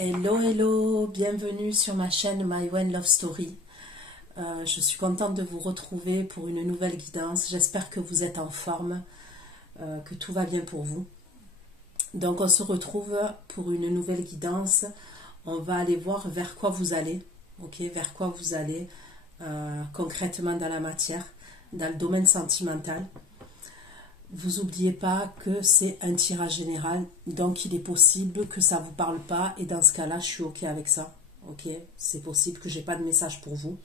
Hello, hello, bienvenue sur ma chaîne My One Love Story. Je suis contente de vous retrouver pour une nouvelle guidance. J'espère que vous êtes en forme, que tout va bien pour vous. Donc on se retrouve pour une nouvelle guidance. On va aller voir vers quoi vous allez, ok, vers quoi vous allez concrètement dans la matière, dans le domaine sentimental. Vous n'oubliez pas que c'est un tirage général, donc il est possible que ça ne vous parle pas, et dans ce cas-là, je suis OK avec ça. Ok, c'est possible que je n'ai pas de message pour vous.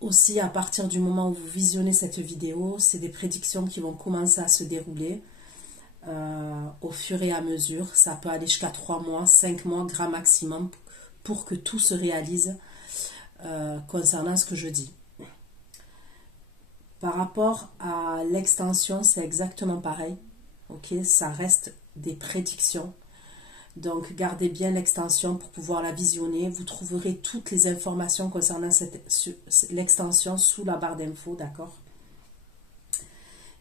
Aussi, à partir du moment où vous visionnez cette vidéo, c'est des prédictions qui vont commencer à se dérouler au fur et à mesure. Ça peut aller jusqu'à 3 mois, 5 mois, grand maximum, pour que tout se réalise concernant ce que je dis. Par rapport à l'extension, c'est exactement pareil. Ok, ça reste des prédictions. Donc, gardez bien l'extension pour pouvoir la visionner. Vous trouverez toutes les informations concernant l'extension sous la barre d'infos, d'accord?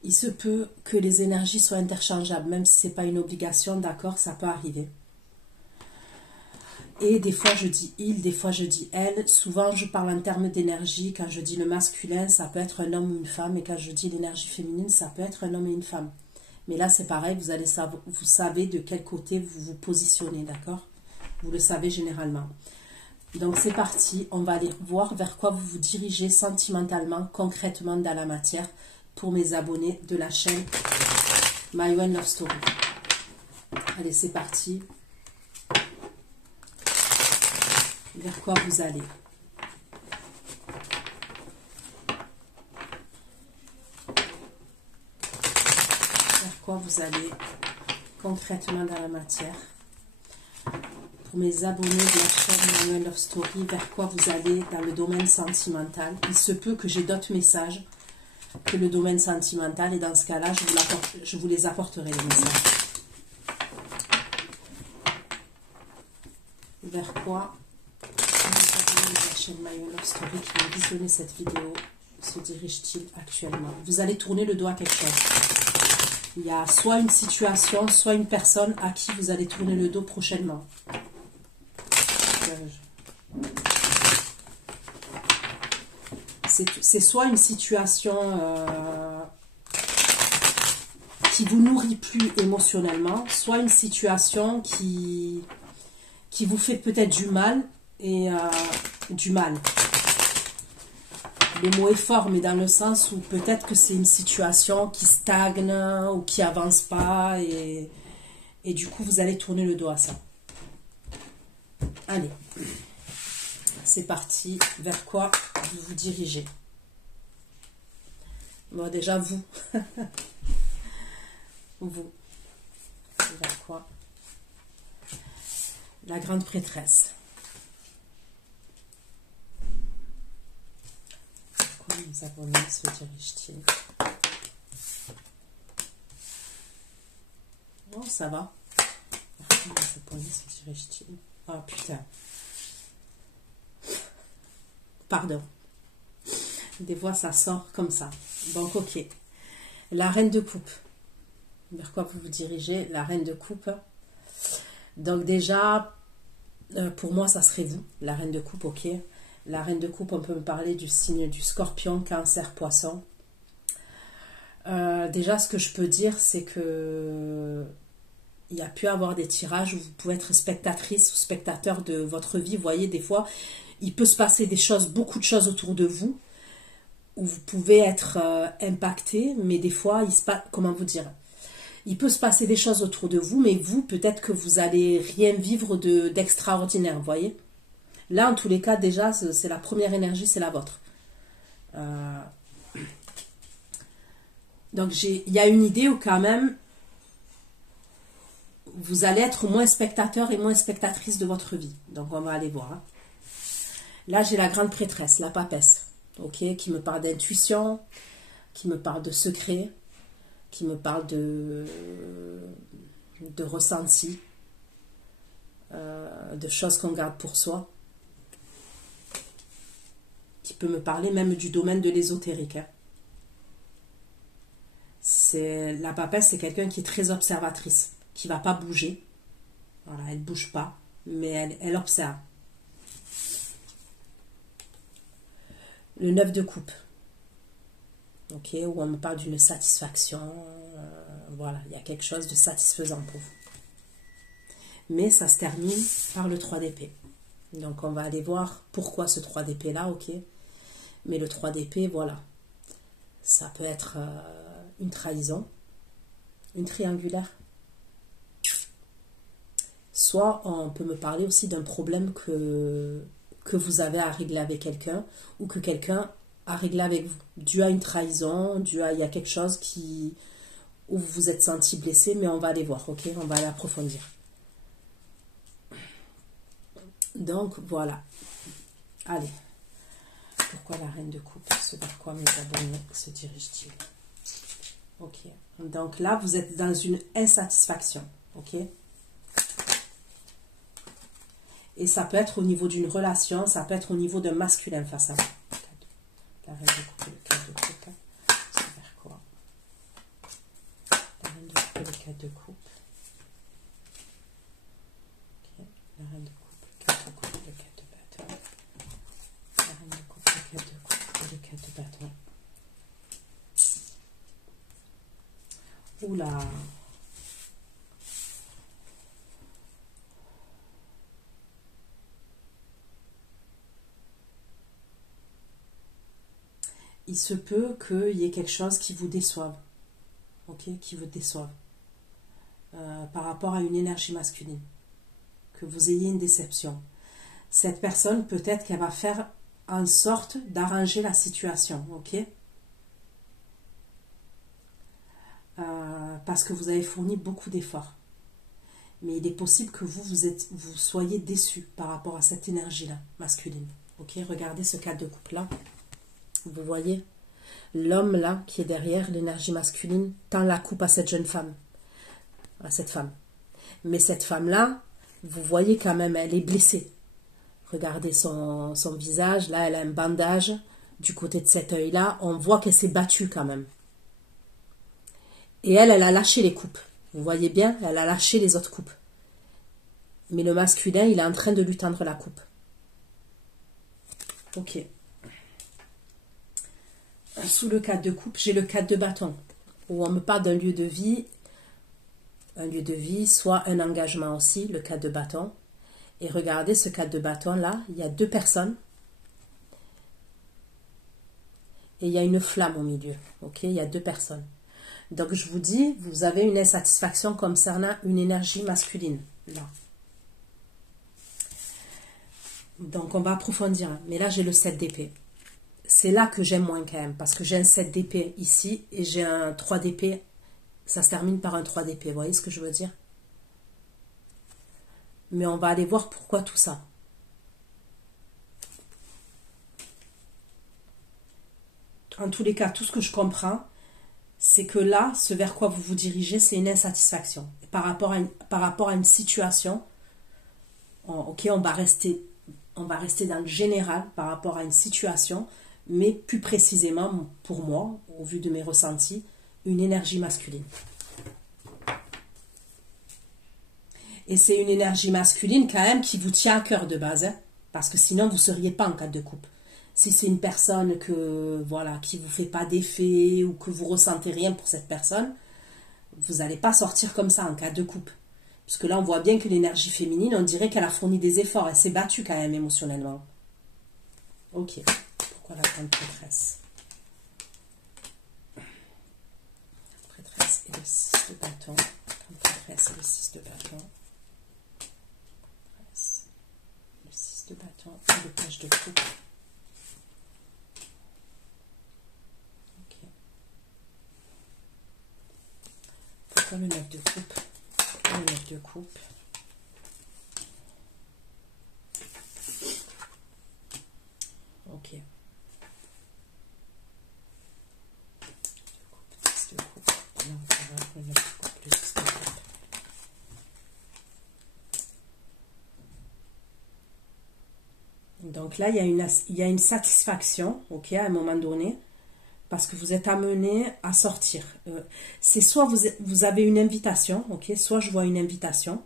Il se peut que les énergies soient interchangeables, même si ce n'est pas une obligation, d'accord? Ça peut arriver. Et des fois je dis il, des fois je dis elle. Souvent je parle en termes d'énergie. Quand je dis le masculin, ça peut être un homme ou une femme. Et quand je dis l'énergie féminine, ça peut être un homme et une femme. Mais là c'est pareil, vous savez de quel côté vous vous positionnez, d'accord? Vous le savez généralement. Donc c'est parti, on va aller voir vers quoi vous vous dirigez sentimentalement, concrètement dans la matière, pour mes abonnés de la chaîne My One Love Story. Allez, c'est parti. Vers quoi vous allez. Vers quoi vous allez concrètement dans la matière. Pour mes abonnés de la chaîne My One Love Story, vers quoi vous allez dans le domaine sentimental. Il se peut que j'ai d'autres messages que le domaine sentimental, et dans ce cas-là, je vous les apporterai, les messages. Vers quoi la chaîne My One Love Story qui va visionner cette vidéo se dirige-t-il actuellement? Vous allez tourner le doigt à quelque chose. Il y a soit une situation, soit une personne à qui vous allez tourner le dos prochainement. C'est soit une situation qui vous nourrit plus émotionnellement, soit une situation qui vous fait peut-être du mal, et du mal. Le mot est fort, mais dans le sens où peut-être que c'est une situation qui stagne ou qui avance pas, et du coup vous allez tourner le dos à ça. Allez, c'est parti. Vers quoi vous vous dirigez? Bon, déjà vous. Vous. Vers quoi? La grande prêtresse. Pourquoi mes abonnés se dirigent-ils? Oh, ça va. Pourquoi mes abonnés se dirigent-ils? Oh putain. Pardon. Des fois ça sort comme ça. Donc ok. La reine de coupe. Vers quoi vous vous dirigez? La reine de coupe. Donc déjà, pour moi ça serait vous, la reine de coupe, ok. La reine de coupe, on peut me parler du signe du scorpion, cancer, poisson. Déjà ce que je peux dire, c'est que il y a pu avoir des tirages où vous pouvez être spectatrice ou spectateur de votre vie. Vous voyez, des fois il peut se passer des choses, beaucoup de choses autour de vous, où vous pouvez être impacté, mais des fois, comment vous dire, il peut se passer des choses autour de vous, mais vous, peut-être que vous allez rien vivre d'extraordinaire, vous voyez. Là, en tous les cas, déjà, c'est la première énergie, c'est la vôtre. Donc, il y a une idée où quand même, vous allez être moins spectateur et moins spectatrice de votre vie. Donc, on va aller voir. Hein. Là, j'ai la grande prêtresse, la papesse, ok, qui me parle d'intuition, qui me parle de secret, qui me parle de ressenti, de choses qu'on garde pour soi, qui peut me parler même du domaine de l'ésotérique. Hein. La papesse, c'est quelqu'un qui est très observatrice, qui ne va pas bouger. Voilà, elle ne bouge pas. mais elle observe. Le 9 de coupe. Ok, où on me parle d'une satisfaction. Voilà, il y a quelque chose de satisfaisant pour vous. Mais ça se termine par le 3 d'épée. Donc on va aller voir pourquoi ce 3 d'épée là, ok. Mais le 3 d'épée, voilà. Ça peut être une trahison, une triangulaire. Soit on peut me parler aussi d'un problème que vous avez à régler avec quelqu'un ou que quelqu'un a réglé avec vous. Dû à une trahison, il y a quelque chose où vous vous êtes senti blessé, mais on va aller voir, ok? On va aller approfondir. Donc, voilà. Allez. Pourquoi la reine de coupe? Ce vers quoi mes abonnés se dirigent-ils? Ok. Donc là, vous êtes dans une insatisfaction, ok? Et ça peut être au niveau d'une relation, ça peut être au niveau d'un masculin face à vous. La reine de coupe et le 4 de coupe. C'est vers quoi? La reine de coupe et le 4 de coupe. Ok. La reine de coupe, le 4 de coupe et le 4 de bâton. La reine de coupe, le 4 de coupe et le 4 de bâton. Oula! Il se peut qu'il y ait quelque chose qui vous déçoive, ok, qui vous déçoive par rapport à une énergie masculine, que vous ayez une déception. Cette personne, peut-être qu'elle va faire en sorte d'arranger la situation, ok, parce que vous avez fourni beaucoup d'efforts. Mais il est possible que vous soyez déçu par rapport à cette énergie-là, masculine. Ok, regardez ce 4 de coupe là. Vous voyez, l'homme là qui est derrière l'énergie masculine tend la coupe à cette jeune femme, à cette femme. Mais cette femme-là, vous voyez quand même, elle est blessée. Regardez son visage, là elle a un bandage du côté de cet œil-là. On voit qu'elle s'est battue quand même. Et elle a lâché les coupes. Vous voyez bien, elle a lâché les autres coupes. Mais le masculin, il est en train de lui tendre la coupe. Ok. Sous le 4 de coupe, j'ai le 4 de bâton, où on me parle d'un lieu de vie, soit un engagement aussi, le 4 de bâton. Et regardez ce 4 de bâton là, il y a 2 personnes, et il y a une flamme au milieu, ok, il y a 2 personnes. Donc je vous dis, vous avez une insatisfaction concernant une énergie masculine, là. Donc on va approfondir, mais là j'ai le 7 d'épée. C'est là que j'aime moins quand même, parce que j'ai un 7 d'épée ici, et j'ai un 3 d'épée, ça se termine par un 3 d'épée, vous voyez ce que je veux dire? Mais on va aller voir pourquoi tout ça. En tous les cas, tout ce que je comprends, c'est que là, ce vers quoi vous vous dirigez, c'est une insatisfaction. Par rapport à une situation, ok, on va rester dans le général par rapport à une situation, mais plus précisément, pour moi, au vu de mes ressentis, une énergie masculine. Et c'est une énergie masculine quand même qui vous tient à cœur de base, hein, parce que sinon vous ne seriez pas en 4 de coupe. Si c'est une personne qui ne vous fait pas d'effet ou que vous ressentez rien pour cette personne, vous n'allez pas sortir comme ça en 4 de coupe. Parce que là, on voit bien que l'énergie féminine, on dirait qu'elle a fourni des efforts. Elle s'est battue quand même émotionnellement. Ok. Pourquoi la grande prêtresse? La prêtresse et le 6 de bâton. La grande prêtresse et le 6 de bâton. Le 6 de bâton et le page de coupe. Ok. Pourquoi le 9 de coupe? Le 9 de coupe. Ok. De coupe. Là, on va voir le 9 de coupe, le 6 de coupe. Donc là, il y a une satisfaction, ok, à un moment donné, parce que vous êtes amené à sortir. C'est soit vous, vous avez une invitation, ok, soit je vois une invitation.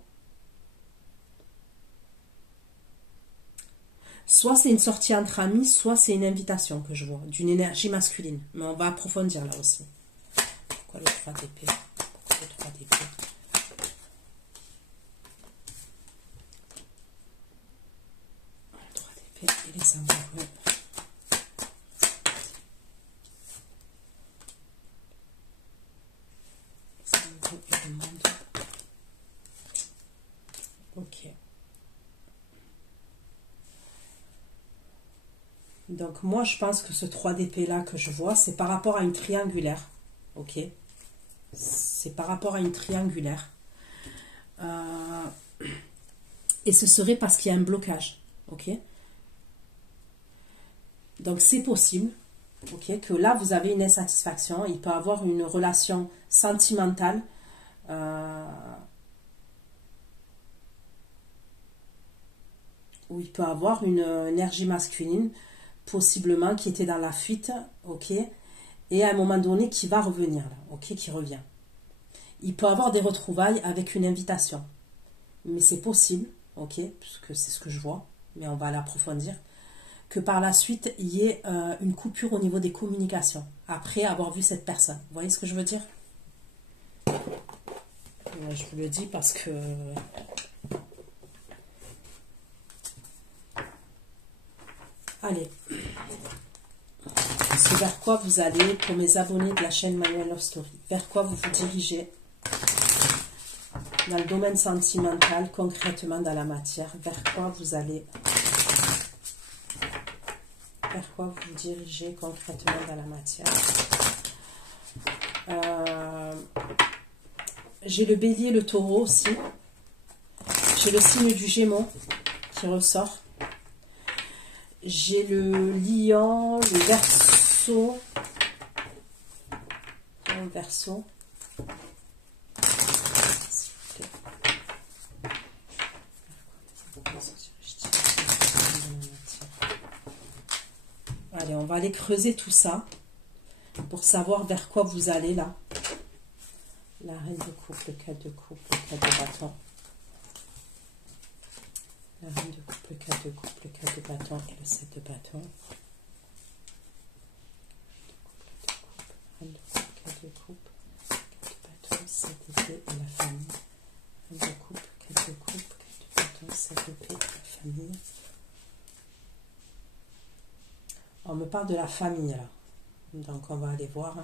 Soit c'est une sortie entre amis, soit c'est une invitation que je vois, d'une énergie masculine. Mais on va approfondir là aussi. Pourquoi le 3 d'épée? Pourquoi le 3 d'épée? Le 3 d'épée et les amoureux. Les amoureux et le monde. Ok. Donc moi je pense que ce 3 d'épée là que je vois, c'est par rapport à une triangulaire. Ok. C'est par rapport à une triangulaire. Et ce serait parce qu'il y a un blocage. Ok. Donc c'est possible. Ok. Que là vous avez une insatisfaction. Il peut y avoir une relation sentimentale. Où il peut y avoir une énergie masculine. Possiblement qui était dans la fuite. Ok. Et à un moment donné qui va revenir là. Ok. Qui revient. Il peut avoir des retrouvailles avec une invitation. Mais c'est possible, ok, puisque c'est ce que je vois, mais on va l'approfondir, que par la suite, il y ait une coupure au niveau des communications, après avoir vu cette personne. Vous voyez ce que je veux dire? Je vous le dis parce que... Allez. C'est vers quoi vous allez, pour mes abonnés de la chaîne My One Love Story, vers quoi vous vous dirigez dans le domaine sentimental, concrètement dans la matière, vers quoi vous allez, vers quoi vous vous dirigez concrètement dans la matière. J'ai le bélier, le taureau aussi. J'ai le signe du Gémeaux qui ressort. J'ai le lion, le verseau. Le verseau. Allez, on va aller creuser tout ça pour savoir vers quoi vous allez là. La reine de coupe, le 4 de coupe, le 4 de bâton. La reine de coupe, le 4 de coupe, le 4 de bâton et le 7 de bâton. Reine de coupe, 4 de coupe, 4 de bâton, 7 d'épée et la famille. Reine de coupe, 4 de coupe, 4 de bâton, 7 d'épée et la famille. On me parle de la famille là. Donc on va aller voir.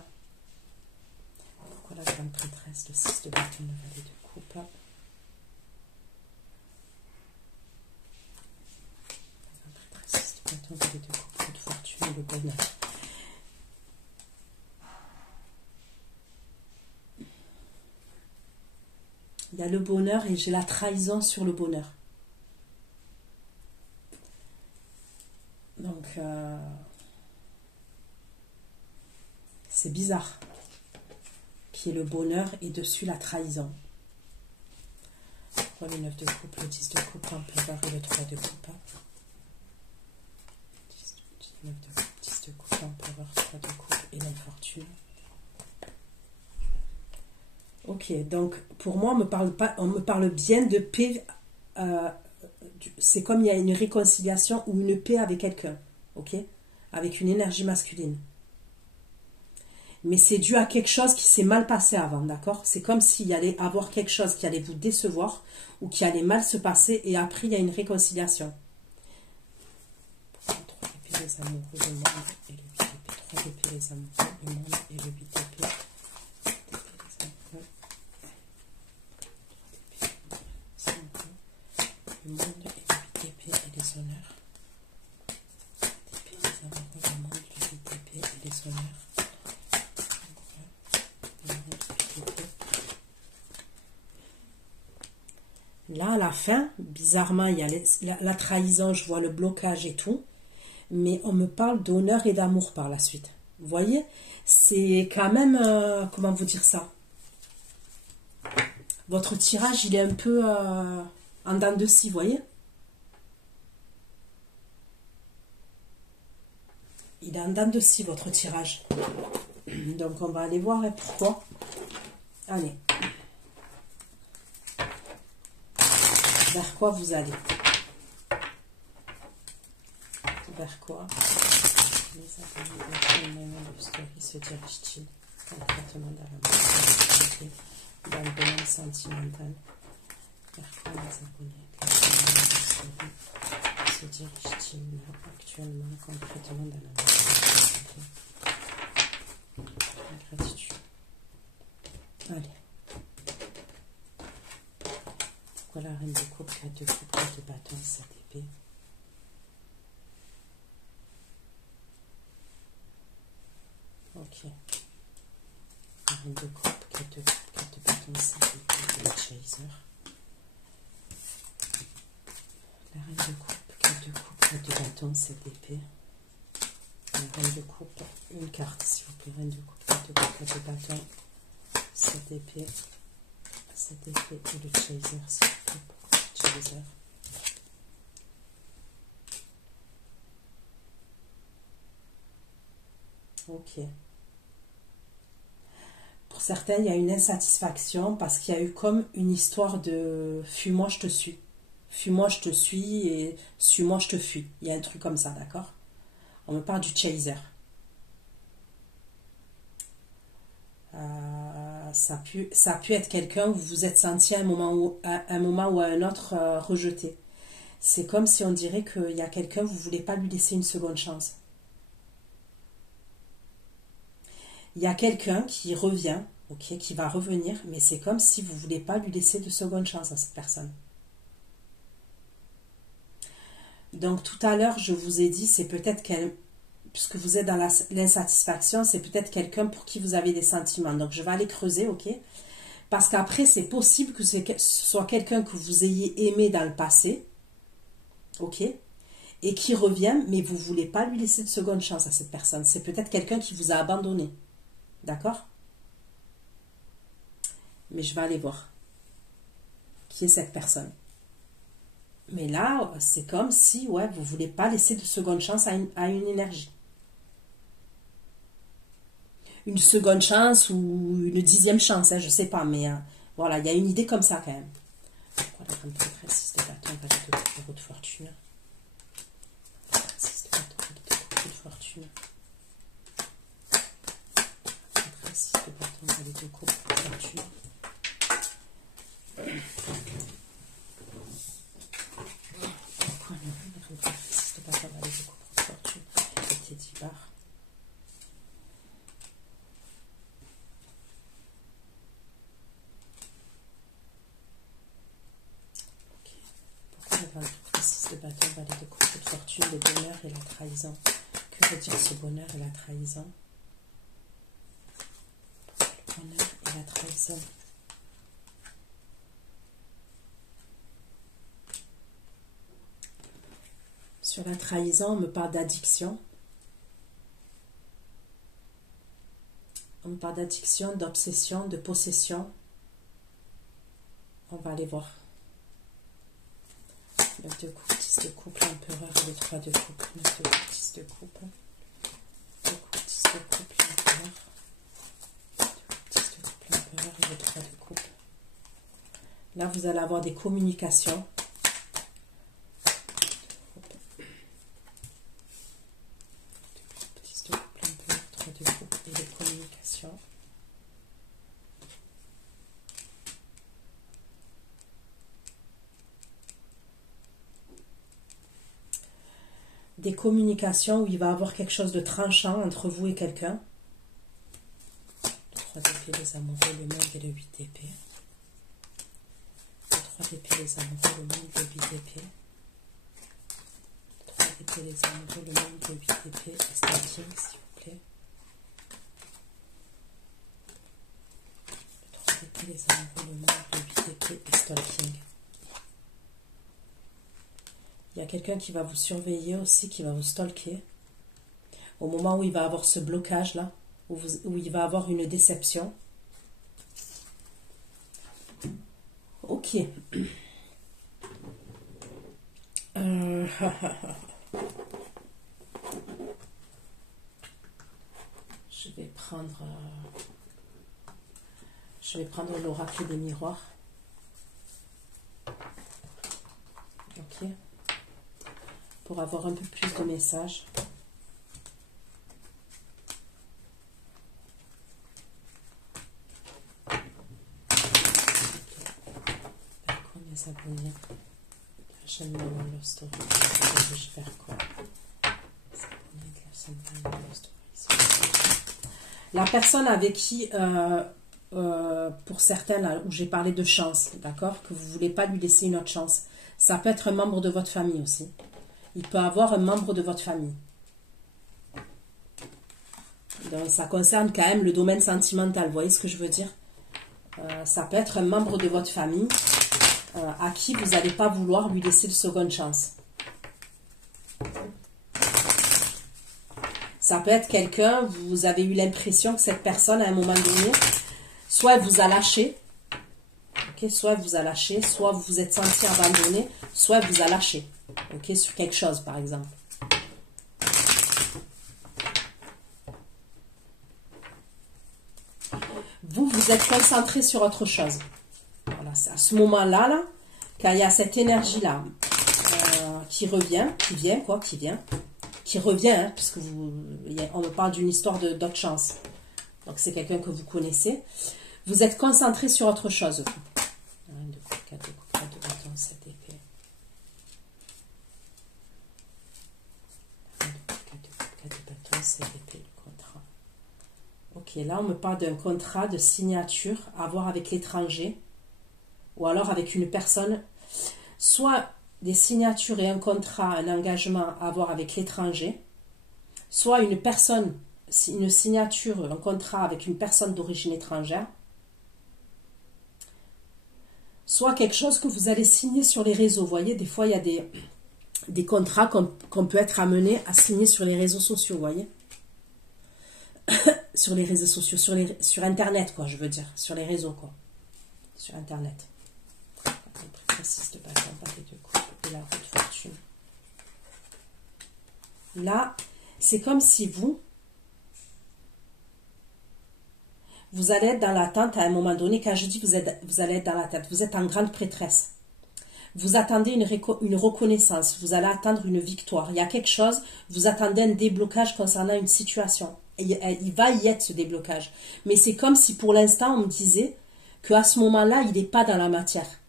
Pourquoi la grande prêtresse, le 6 de bâton, le valet de coupe. Le valet de coupe, coup de fortune et le bonheur. Il y a le bonheur et j'ai la trahison sur le bonheur. Donc, c'est bizarre qu'il y ait le bonheur et dessus la trahison. Pourquoi le 9 de coupe, le 10 de coupe, l'empereur et le 3 de coupe. 9 de coupe, 10 de coupe, l'empereur, 3 de coupe et l'infortune. Ok, donc pour moi, on me parle bien de paix. C'est comme il y a une réconciliation ou une paix avec quelqu'un, ok, avec une énergie masculine. Mais c'est dû à quelque chose qui s'est mal passé avant, d'accord? C'est comme s'il y allait avoir quelque chose qui allait vous décevoir ou qui allait mal se passer et après il y a une réconciliation. 3 d'épée, les amoureux, le monde et le 8 d'épée. 3 d'épée, les amoureux, le monde et le 8 d'épée. Le monde et le 8 d'épée et les honneurs. D'épée, les amoureux, le monde, le 8 d'épée et les honneurs. Là, à la fin, bizarrement, il y a la trahison, je vois le blocage et tout, mais on me parle d'honneur et d'amour par la suite. Vous voyez, c'est quand même, comment vous dire ça? Votre tirage, il est un peu en dents de scie, vous voyez? Il est en dents de scie, votre tirage. Donc, on va aller voir pourquoi. Allez. Vers quoi vous allez? Vers quoi les abonnés de story se dirigent-ils concrètement dans la mentalité, dans le domaine sentimental? Vers quoi les abonnés de story se dirigent-ils actuellement concrètement dans la mentalité? La gratitude. Allez. Pourquoi la reine de coupe, 4 de coupe, 4 de bâton, 7 épée? Ok. La reine de coupe, 4 de coupe, 4 de bâton, 7 épée, le chaser. La reine de coupe, 4 de coupe, 4 de bâton, 7 épée. La reine de coupe, une carte s'il vous plaît. Reine de coupe, 4 de coupe, 4 de bâton, 7 épée. 7 épée et le chaser s'il vous plaît. Chaser. Ok. Pour certains, il y a une insatisfaction parce qu'il y a eu comme une histoire de fuis-moi, je te suis. Fuis-moi, je te suis et suis-moi, je te fuis. Il y a un truc comme ça, d'accord? On me parle du chaser. Ça a pu être quelqu'un où vous vous êtes senti à un moment ou à un autre rejeté. C'est comme si on dirait qu'il y a quelqu'un, vous ne voulez pas lui laisser une seconde chance. Il y a quelqu'un qui revient, ok, qui va revenir, mais c'est comme si vous ne voulez pas lui laisser de seconde chance à cette personne. Donc tout à l'heure, je vous ai dit, c'est peut-être qu'elle, puisque vous êtes dans l'insatisfaction, c'est peut-être quelqu'un pour qui vous avez des sentiments. Donc je vais aller creuser, ok? Parce qu'après, c'est possible que ce soit quelqu'un que vous ayez aimé dans le passé, ok? Et qui revient, mais vous ne voulez pas lui laisser de seconde chance à cette personne. C'est peut-être quelqu'un qui vous a abandonné. D'accord? Mais je vais aller voir qui est cette personne. Mais là, c'est comme si ouais, vous ne voulez pas laisser de seconde chance à une énergie. Une seconde chance ou une 10e chance, hein, je ne sais pas. Mais voilà, il y a une idée comme ça quand même. Pourquoi la grande prêtresse, 6 de bâton, valet de coupe, héros de fortune? 6 de bâton, valet de coupe, héros de fortune. 6 de bâton, valet de coupe, fortune. Pourquoi non? 6 de bâton, valet de coupe, fortune. Et 10 barres. Ok. Pourquoi la grande prêtresse, 6 de bâton, valet de coupe, de fortune, le bonheur et la trahison? Que veut dire ce bonheur et la trahison? Le bonheur et la trahison. Sur la trahison, on me parle d'addiction. On me parle d'addiction, d'obsession, de possession. On va aller voir. 9 de coupe, 10 de coupe, l'empereur et le 3 de coupe. 9 de coupe, 10 de coupe. 2 de coupe, 10 de coupe, l'empereur. 2 de coupe, 10 de coupe, l'empereur et le 3 de coupe. Là, vous allez avoir des communications. 10 de coupe, l'empereur, 3 de coupe et les communications. Des communications où il va y avoir quelque chose de tranchant entre vous et quelqu'un. Le 3 d'épée, les amoureux, le monde et le 8 d'épée. Le 3 d'épée, les amoureux, le monde, le 8 d'épée. Le 3 d'épée, les amoureux, le monde, le 8 d'épée. Stalking, s'il vous plaît. Le 3 d'épée, les amoureux, le monde, le 8 d'épée et stalking. Il y a quelqu'un qui va vous surveiller aussi, qui va vous stalker. Au moment où il va avoir ce blocage là, où il va avoir une déception. Ok. Je vais prendre l'oracle des miroirs. Ok. pour avoir un peu plus de messages. Mes abonnés, la chaîne Maïwen Love Story, je vais faire quoi? La personne avec qui, pour certains, là, où j'ai parlé de chance, d'accord, que vous ne voulez pas lui laisser une autre chance, ça peut être un membre de votre famille aussi. Il peut avoir un membre de votre famille. Donc, ça concerne quand même le domaine sentimental, vous voyez ce que je veux dire? Ça peut être un membre de votre famille à qui vous n'allez pas vouloir lui laisser une seconde chance. Ça peut être quelqu'un, vous avez eu l'impression que cette personne, à un moment donné, soit elle vous a lâché, okay, soit elle vous a lâché, soit vous vous êtes senti abandonné, soit elle vous a lâché, okay, sur quelque chose, par exemple. Vous, vous êtes concentré sur autre chose. Voilà, c'est à ce moment-là, là, quand il y a cette énergie-là qui revient, qui revient, hein, puisque on me parle d'une histoire d'autre chance. Donc c'est quelqu'un que vous connaissez. Vous êtes concentré sur autre chose. 1, 2, 4, 4 de bâton, 7 épées. 1, 2, 4 de bâton, 7 épées, le contrat. Ok, là on me parle d'un contrat de signature à voir avec l'étranger ou alors avec une personne, soit des signatures et un contrat, un engagement à avoir avec l'étranger, soit une personne, une signature, un contrat avec une personne d'origine étrangère, soit quelque chose que vous allez signer sur les réseaux. Vous voyez, des fois, il y a des contrats qu'on peut être amené à signer sur les réseaux sociaux, vous voyez. Sur les réseaux sociaux, sur Internet, quoi, je veux dire, sur les réseaux, quoi. Sur Internet. De bâton, de coupe, et la roue de fortune. Là, c'est comme si vous allez être dans l'attente à un moment donné. Quand je dis vous allez être dans l'attente, vous êtes en grande prêtresse. Vous attendez une reconnaissance, vous allez attendre une victoire. Il y a quelque chose, vous attendez un déblocage concernant une situation. Et il va y être ce déblocage. Mais c'est comme si pour l'instant on me disait qu'à ce moment-là, il n'est pas dans la matière.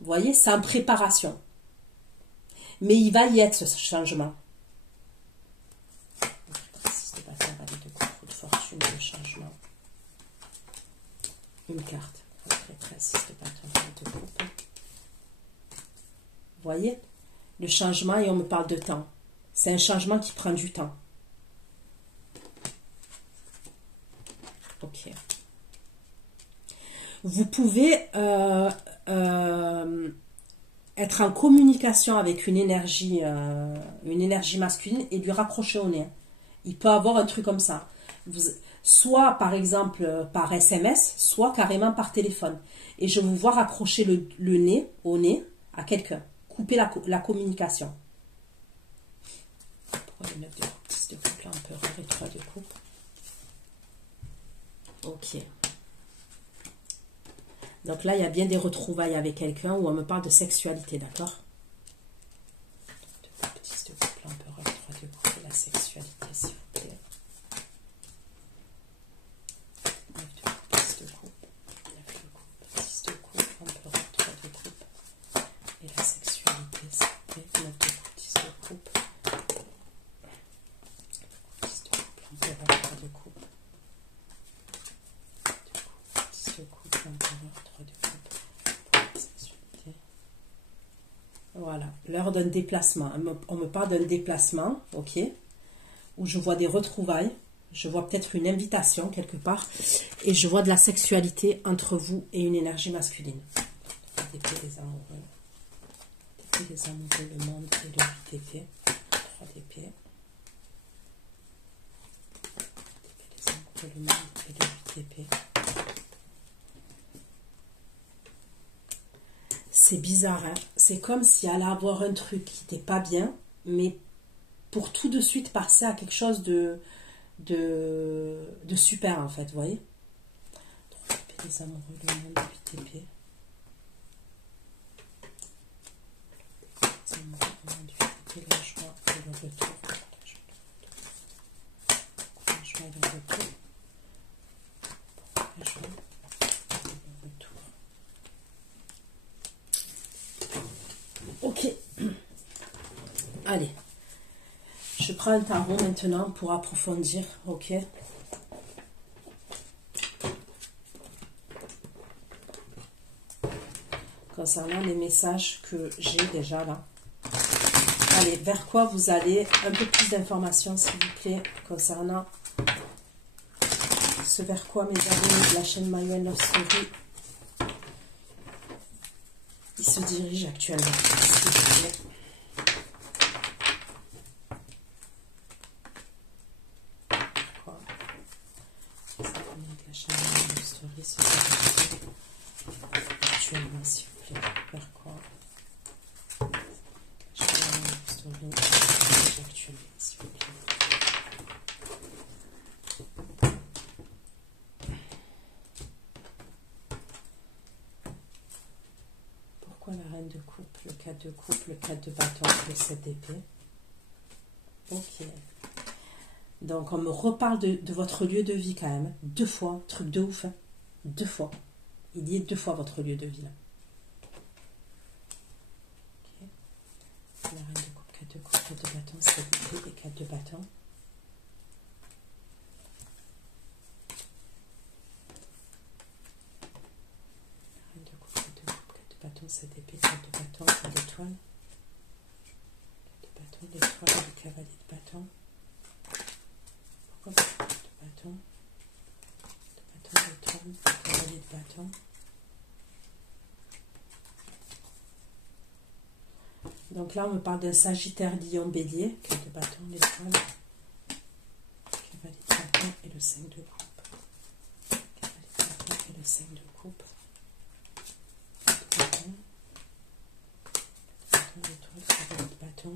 Vous voyez, c'est en préparation. Mais il va y être ce changement. De fortune, de changement. Une carte. Vous voyez, le changement, et on me parle de temps. C'est un changement qui prend du temps. Ok. Vous pouvez être en communication avec une énergie masculine et lui raccrocher au nez. Il peut avoir un truc comme ça. Soit par exemple par SMS, soit carrément par téléphone. Et je vous vois raccrocher le nez au nez à quelqu'un. Couper la communication. Pourquoi le 9 de coupe, 10 de coupe, l'empereur et 3 de coupe. Ok. Donc là, il y a bien des retrouvailles avec quelqu'un où on me parle de sexualité, d'accord? 2 de coupe, 10 de coupe, l'empereur, 3 de coupe, et la sexualité, s'il vous plaît. 9 de coupe, 10 de coupe, 9 de coupe, 10 de coupe, l'empereur, 3 de coupe, et la sexualité, s'il vous plaît. 9 de coupe, 10 de coupe, 10 de coupe, l'empereur, 3 de coupe. Voilà, l'heure d'un déplacement. On me parle d'un déplacement, ok, où je vois des retrouvailles, je vois peut-être une invitation quelque part, et je vois de la sexualité entre vous et une énergie masculine. Les amoureux, le monde et le 8 d'épée. 3 d'épée. Les amoureux, le monde et le 8 d'épée. C'est bizarre, hein? C'est comme s'il allait avoir un truc qui n'était pas bien, mais pour tout de suite passer à quelque chose de super, en fait, vous voyez? 3 épées, les amoureux, le monde, 8 épées. Les amoureux, le monde, 8 Ok. Allez. Je prends un tarot maintenant pour approfondir. Ok. Concernant les messages que j'ai déjà là. Allez, vers quoi vous allez? Un peu plus d'informations, s'il vous plaît, concernant ce vers quoi mes abonnés de la chaîne Mayouen Love Story ils se dirigent actuellement. S'il vous plaît. Quoi? Les abonnés de la chaîne Mayouen Love Story se dirigent actuellement, s'il vous plaît. Vers quoi? La chaîne Mayouen Love Story se dirige actuellement, s'il vous plaît. Pourquoi la reine de coupe, le 4 de coupe, le 4 de bâton, le 7 d'épée? Ok. Donc on me reparle de votre lieu de vie quand même. 2 fois, truc de ouf. Hein. 2 fois. Il y est 2 fois votre lieu de vie là. Ok. La reine de coupe, 4 de coupe, 4 de bâton, 7 d'épée et 4 de bâton. Bâton, 7 épées, 4 de bâton, 4 d'étoiles. 4 de bâton, l'étoile, le cavalier de bâton. Pourquoi 4 de bâton? De bâton, l'étoile, le cavalier de bâton. Donc là, on me parle d'un Sagittaire, Lion, Bélier. 4 de bâton, l'étoile, le cavalier de bâton et le 5 de coupe. Cavalier de bâton et le 5 de coupe. L'étoile, cavalier de bâton,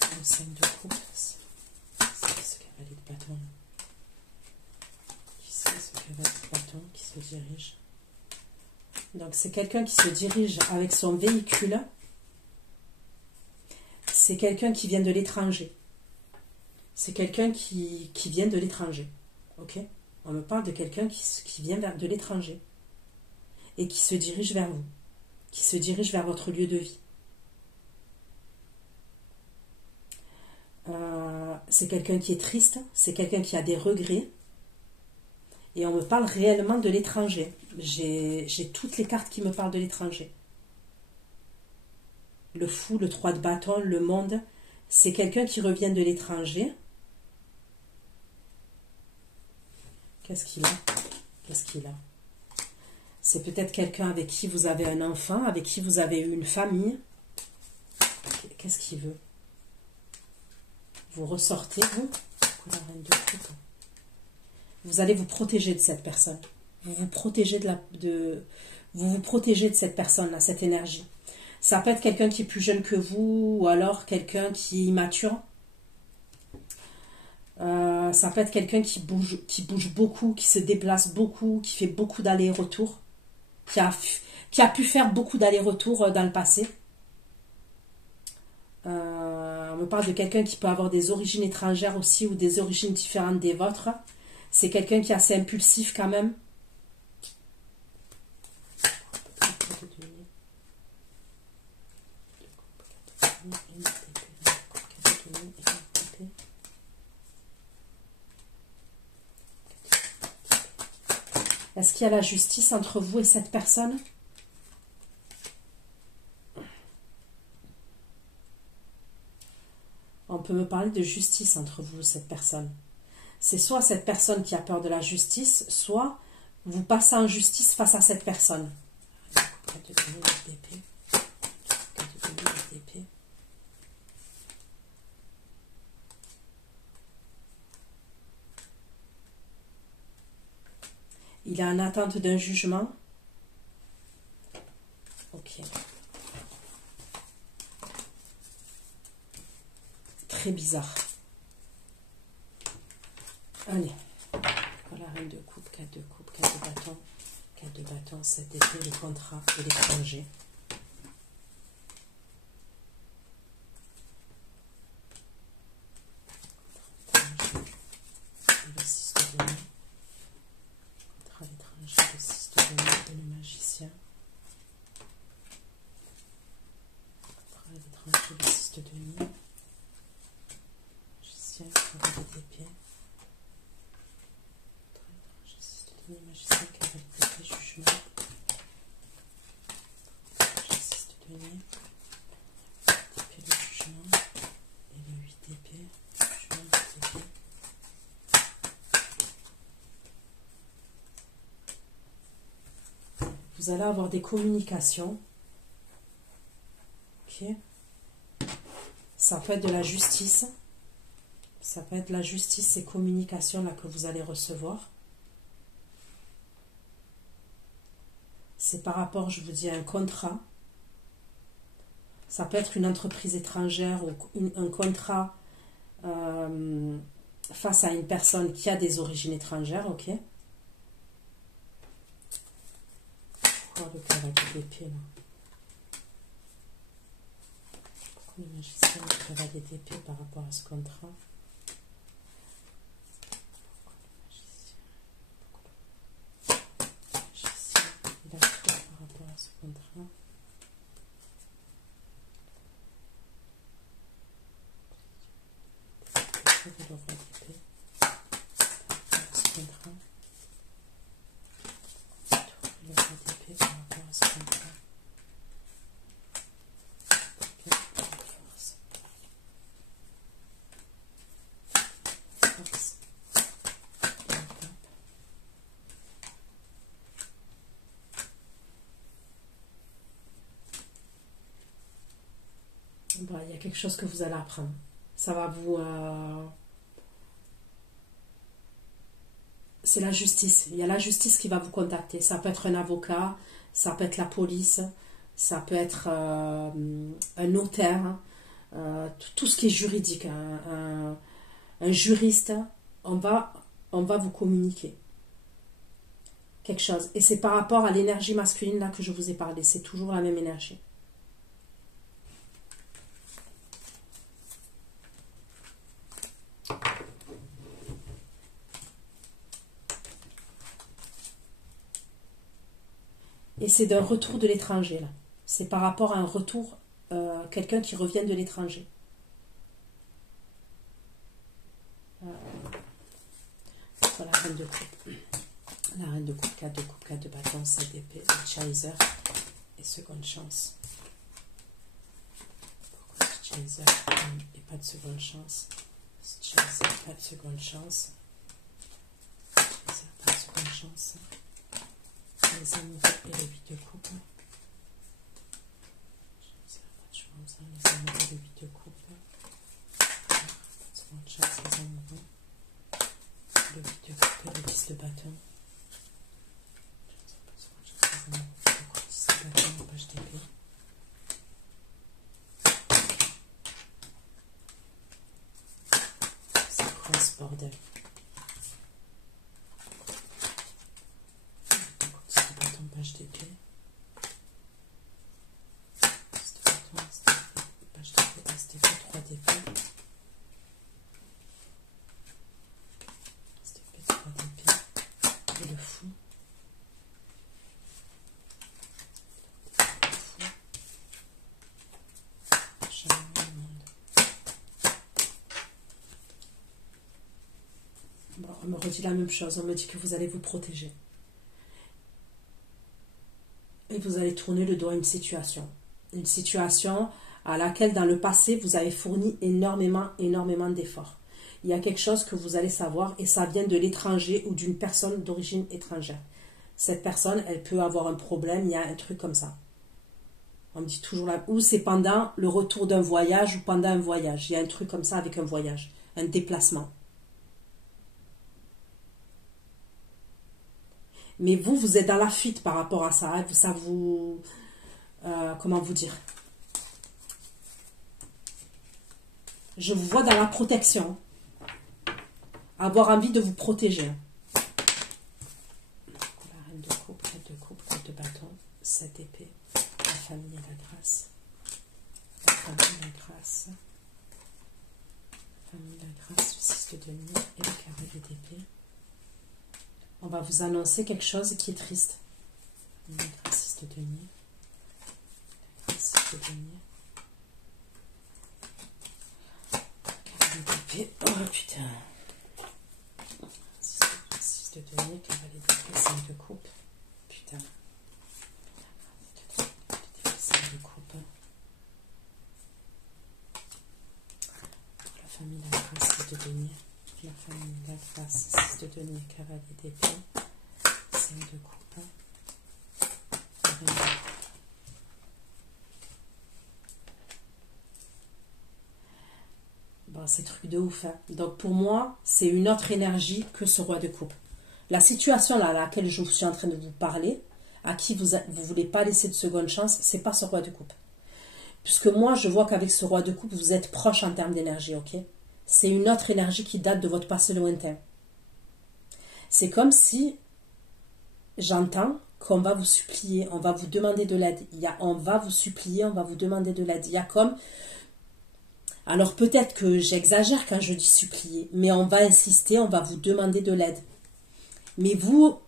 le 5 de coupe, c'est ce cavalier de bâton là. Qui c'est ce cavalier de bâton qui se dirige? Donc c'est quelqu'un qui se dirige avec son véhicule. C'est quelqu'un qui vient de l'étranger. C'est quelqu'un qui vient de l'étranger. Ok? On me parle de quelqu'un qui vient de l'étranger et qui se dirige vers vous, qui se dirige vers votre lieu de vie. C'est quelqu'un qui est triste, c'est quelqu'un qui a des regrets. Et on me parle réellement de l'étranger. J'ai toutes les cartes qui me parlent de l'étranger. Le fou, le 3 de bâton, le monde. C'est quelqu'un qui revient de l'étranger. Qu'est-ce qu'il a? Qu'est-ce qu'il a? C'est peut-être quelqu'un avec qui vous avez un enfant, avec qui vous avez eu une famille. Qu'est-ce qu'il veut? Vous ressortez, vous, la reine de coupe. Vous allez vous protéger de cette personne. Vous vous protégez vous vous protégez de cette personne-là, cette énergie. Ça peut être quelqu'un qui est plus jeune que vous, ou alors quelqu'un qui est immature. Ça peut être quelqu'un qui bouge beaucoup, qui se déplace beaucoup, qui fait beaucoup d'allers-retours, qui a pu faire beaucoup d'allers-retours dans le passé. On me parle de quelqu'un qui peut avoir des origines étrangères aussi ou des origines différentes des vôtres. C'est quelqu'un qui est assez impulsif quand même. Est-ce qu'il y a la justice entre vous et cette personne? On peut me parler de justice entre vous et cette personne. C'est soit cette personne qui a peur de la justice, soit vous passez en justice face à cette personne. Il est en attente d'un jugement. Ok. Très bizarre. Allez. La reine de coupe, 4 de coupe, 4 de bâton, 4 de bâton, 7 d'épée, le contrat et l'étranger. Le 6 de denier. Contrat à l'étranger, le 6 de denier et le magicien. étrange, le 6 de denier, magicien, cavalier d'épée, très étrange, le 6 de denier, magicien, cavalier d'épée, jugement, le 6 de denier, d'épée, le jugement, et le 8 d'épée, jugement, 8 d'épée. Vous allez avoir des communications. Ok. Ça peut être de la justice. Ça peut être la justice, ces communications là que vous allez recevoir. C'est par rapport, je vous dis, à un contrat. Ça peut être une entreprise étrangère ou un contrat face à une personne qui a des origines étrangères. Ok. Pourquoi le cavalier d'épée là? Pourquoi le magicien et le cavalier d'épée par rapport à ce contrat? Il a fait par rapport à ce contrat. Le roi d'épée par rapport à ce contrat. Le roi d'épée par rapport à ce contrat. Force. Bon, il y a quelque chose que vous allez apprendre. Ça va vous... C'est la justice. Il y a la justice qui va vous contacter. Ça peut être un avocat, ça peut être la police, ça peut être un notaire, tout ce qui est juridique. Un juriste, on va vous communiquer quelque chose. Et c'est par rapport à l'énergie masculine là que je vous ai parlé. C'est toujours la même énergie. Et c'est d'un retour de l'étranger, là. C'est par rapport à un retour, quelqu'un qui revient de l'étranger. Voilà, la reine de coupe. La reine de coupe, 4 de coupe, 4 de bâton, 7 d'épée, le chaser et seconde chance. Pourquoi ce chaser et pas de seconde chance? Ce chaser, pas de seconde chance. Chaser, pas de seconde chance. Les amoureux et le 8 de coupe. Les amoureux et le 8 de coupe. Pas de seconde chance, les amoureux. Le 8 de coupe et le 10 de bâton. Pas de seconde chance, les amoureux. Le 10 de bâton, page d'épée. C'est quoi ce bordel? Page d'épée. Page d'épée, STP, 3 d'épée. STP, 3 d'épée. Et le fou. Changement du monde. Bon, on me redit la même chose. On me dit que vous allez vous protéger. Et vous allez tourner le dos à une situation à laquelle dans le passé vous avez fourni énormément d'efforts. Il y a quelque chose que vous allez savoir et ça vient de l'étranger ou d'une personne d'origine étrangère. Cette personne, elle peut avoir un problème, il y a un truc comme ça. On me dit toujours là, ou c'est pendant le retour d'un voyage ou pendant un voyage. Il y a un truc comme ça avec un voyage, un déplacement. Mais vous êtes dans la fuite par rapport à ça. Ça vous... comment vous dire? Je vous vois dans la protection. Avoir envie de vous protéger. La reine de coupe, 4 de coupe, 4 de bâton, 7 épée, la famille et la grâce. La famille et la grâce. La famille et la grâce, le 6 de denier et le cavalier d'épée. On va vous annoncer quelque chose qui est triste. La grâce, 6 de denier. La grâce, 6 de denier. putain. 6 de denier, cavalier d'épée, 5 de coupe. Putain. 5 de coupe. Pour la famille la grâce, 6 de denier. La famille la grâce, 6 de denier, cavalier d'épée, 5 de coupe. Bon, c'est truc de ouf. Hein. Donc pour moi, c'est une autre énergie que ce roi de coupe. La situation là, à laquelle je suis en train de vous parler, à qui vous ne voulez pas laisser de seconde chance, c'est pas ce roi de coupe. Puisque moi, je vois qu'avec ce roi de coupe, vous êtes proche en termes d'énergie, ok? C'est une autre énergie qui date de votre passé lointain. C'est comme si j'entends qu'on va vous supplier, on va vous demander de l'aide. On va vous supplier, on va vous demander de l'aide. Il y a comme... Alors peut-être que j'exagère quand je dis supplier, mais on va insister, on va vous demander de l'aide. Mais vous,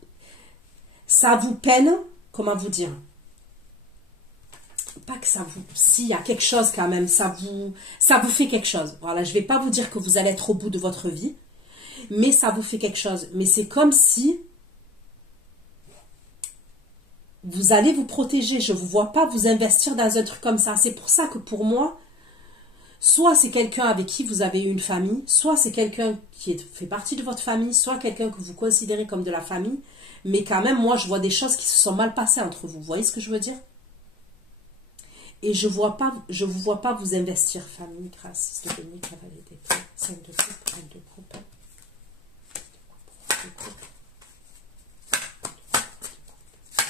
ça vous peine, comment vous dire? Pas que ça vous... S'il y a quelque chose quand même, ça vous fait quelque chose. Voilà, je ne vais pas vous dire que vous allez être au bout de votre vie, mais ça vous fait quelque chose. Mais c'est comme si vous allez vous protéger. Je ne vous vois pas vous investir dans un truc comme ça. C'est pour ça que pour moi, soit c'est quelqu'un avec qui vous avez eu une famille, soit c'est quelqu'un qui fait partie de votre famille, soit quelqu'un que vous considérez comme de la famille. Mais quand même, moi, je vois des choses qui se sont mal passées entre vous. Vous voyez ce que je veux dire? Et je vous vois pas vous investir, famille, grâce, 6 de denier, cavalier d'épée, 5 de coupe, 1 de coupe, 2 de coupe,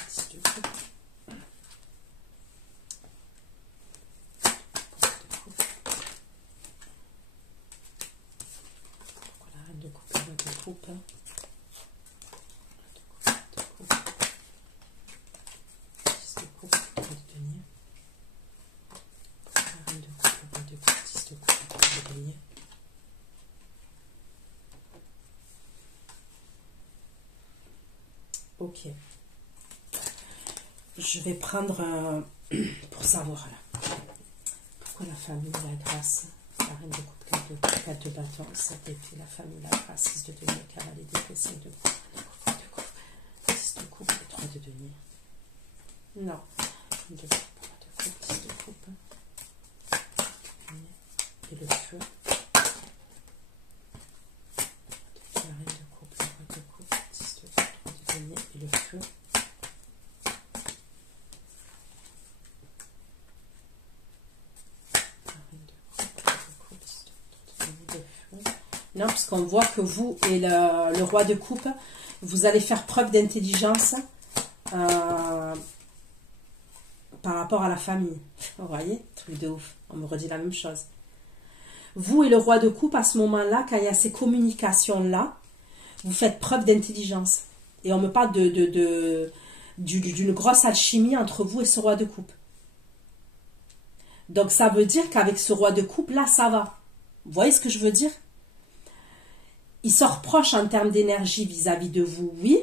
6 de coupe, la reine de coupe, 2 de coupe, 6 de coupe, 3 de denier. Ok. Je vais prendre pour savoir là. Pourquoi la famille, la grâce, la reine de coupe, 4 de bâton, 7 d'épée, la famille, la grâce, 6 de denier, cavalier d'épée, 5 de coupe, 6 de coupe et 3 de denier. Non. 2 de coupe, 10 de coupe. Et le feu. La reine de coupe, le roi de coupe, 10 de coupe, 3 de denier et le feu. La reine de coupe, le roi de coupe, 10 de coupe, 3 de denier, le feu. Non, parce qu'on voit que vous et le roi de coupe, vous allez faire preuve d'intelligence par rapport à la famille. Vous voyez, truc de ouf. On me redit la même chose. Vous et le roi de coupe, à ce moment-là, quand il y a ces communications-là, vous faites preuve d'intelligence. Et on me parle d'une grosse alchimie entre vous et ce roi de coupe. Donc ça veut dire qu'avec ce roi de coupe, là, ça va. Vous voyez ce que je veux dire? Il se reproche en termes d'énergie vis-à-vis de vous, oui.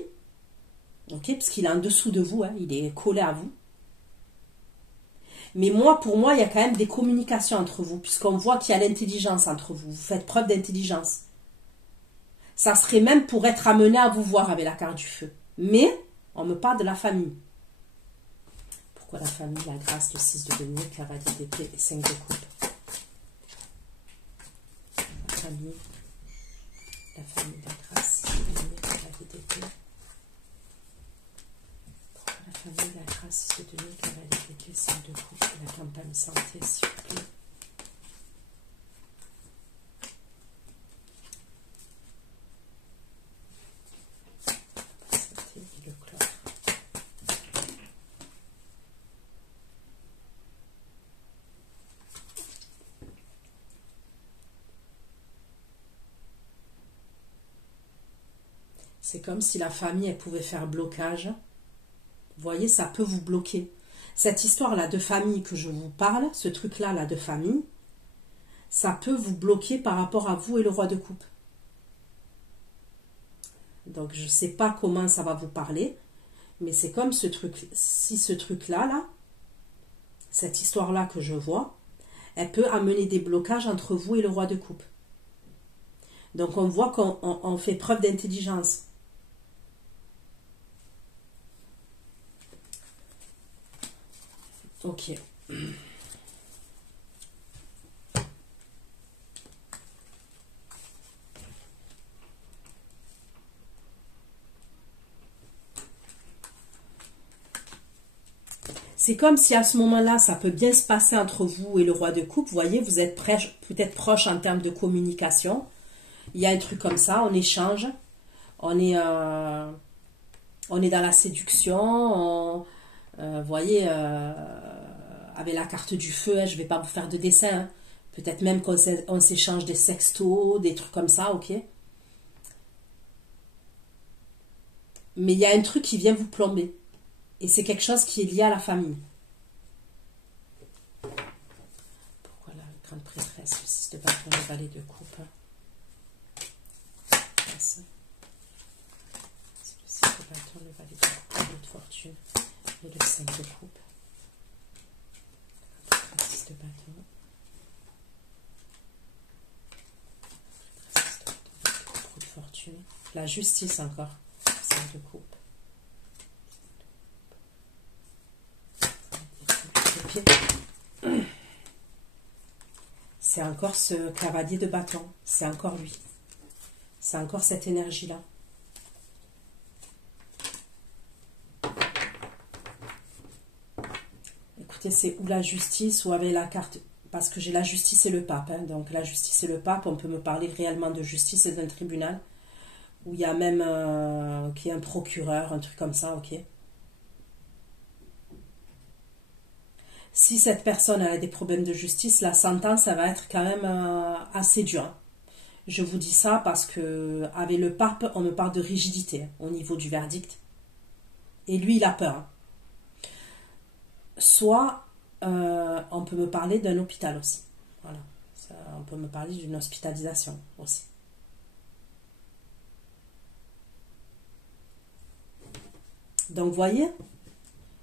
Ok, parce qu'il est en dessous de vous, hein, il est collé à vous. Mais moi, pour moi, il y a quand même des communications entre vous, puisqu'on voit qu'il y a l'intelligence entre vous. Vous faites preuve d'intelligence. Ça serait même pour être amené à vous voir avec la carte du feu. Mais, on me parle de la famille. Pourquoi la famille, la grâce, le 6 de denier, cavalier d'épée et 5 de coupe. La famille, la grâce, 6 de denier, cavalier d'épée. Pourquoi la famille, la grâce, 6 de denier, cavalier d'épée, 5 de coupe. La campagne santé, s'il vous plaît. La santé et le chlore. C'est comme si la famille, elle pouvait faire blocage. Vous voyez, ça peut vous bloquer. Cette histoire-là de famille que je vous parle, ce truc-là là, de famille, ça peut vous bloquer par rapport à vous et le roi de coupe. Donc, je ne sais pas comment ça va vous parler, mais c'est comme ce truc, si ce truc-là, là, cette histoire-là que je vois, elle peut amener des blocages entre vous et le roi de coupe. Donc on voit qu'on fait preuve d'intelligence. Ok. C'est comme si à ce moment-là, ça peut bien se passer entre vous et le roi de coupe. Vous voyez, vous êtes peut-être proche en termes de communication. Il y a un truc comme ça, on échange. On est dans la séduction. Vous voyez, avec la carte du feu, hein, je ne vais pas vous faire de dessin. Hein. Peut-être même qu'on s'échange des sextos, des trucs comme ça, ok? Mais il y a un truc qui vient vous plomber. Et c'est quelque chose qui est lié à la famille. Pourquoi la grande prêtresse, le 6 de bâton, le valet de coupe? C'est le 6 de bâton, le valet de coupe, le de fortune et le 5 de coupe. Le 6 de bâton. Le 6 de bâton, le de fortune. La justice encore, 5 de coupe. C'est encore ce cavalier de bâton, c'est encore lui, c'est encore cette énergie-là. Écoutez, c'est ou la justice ou avec la carte, parce que j'ai la justice et le pape, hein, donc la justice et le pape, on peut me parler réellement de justice et d'un tribunal, où il y a même qui est un procureur, un truc comme ça, ok. Si cette personne a des problèmes de justice, la sentence, ça va être quand même assez dur. Je vous dis ça parce que avec le pape, on me parle de rigidité hein, au niveau du verdict. Et lui, il a peur. Hein. Soit, on peut me parler d'un hôpital aussi. Voilà. Ça, on peut me parler d'une hospitalisation aussi. Donc, vous voyez,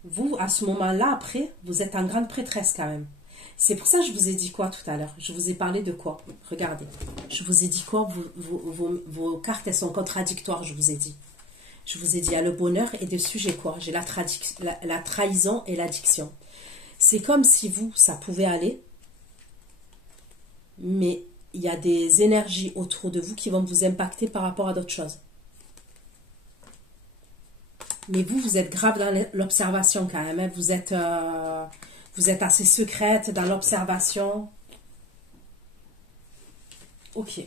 vous, à ce moment-là, après, vous êtes en grande prêtresse quand même. C'est pour ça que je vous ai dit quoi tout à l'heure? Je vous ai parlé de quoi? Regardez. Je vous ai dit quoi? Vos cartes, elles sont contradictoires, je vous ai dit. Je vous ai dit, il y a le bonheur et dessus, j'ai quoi? J'ai la trahison et l'addiction. C'est comme si vous, ça pouvait aller, mais il y a des énergies autour de vous qui vont vous impacter par rapport à d'autres choses. Mais vous êtes grave dans l'observation quand même. Hein. Vous êtes assez secrète dans l'observation. Ok.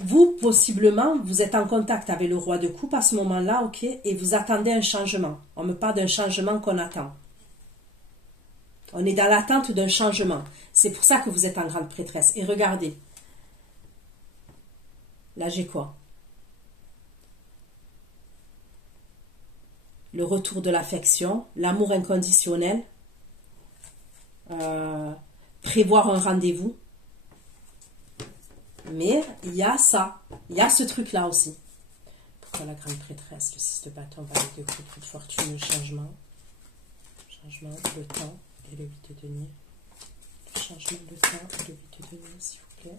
Vous, possiblement, vous êtes en contact avec le roi de coupe à ce moment-là, ok, et vous attendez un changement. On me parle d'un changement qu'on attend. On est dans l'attente d'un changement. C'est pour ça que vous êtes en grande prêtresse. Et regardez. Là, j'ai quoi? Le retour de l'affection, l'amour inconditionnel, prévoir un rendez-vous. Mais il y a ça, il y a ce truc-là aussi. Pourquoi la grande prêtresse, le 6 de bâton, valet de coupe, de fortune, le changement, le temps et le 8 de denier. Le changement, le temps et le 8 de denier, s'il vous plaît.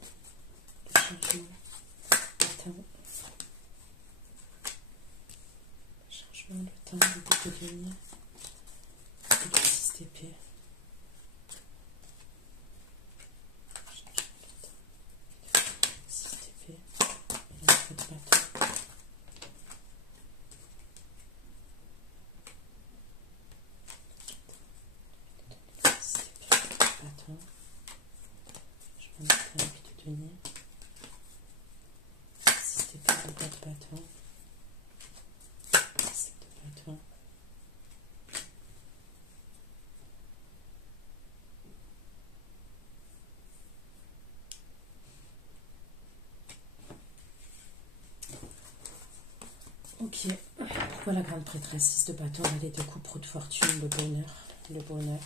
Le changement, le temps. Le temps, le 8 de denier. Et le 6 d'épée. Ok, pourquoi la grande prêtresse, 6 de bâton, valet de coupe, roue de fortune, le bonheur,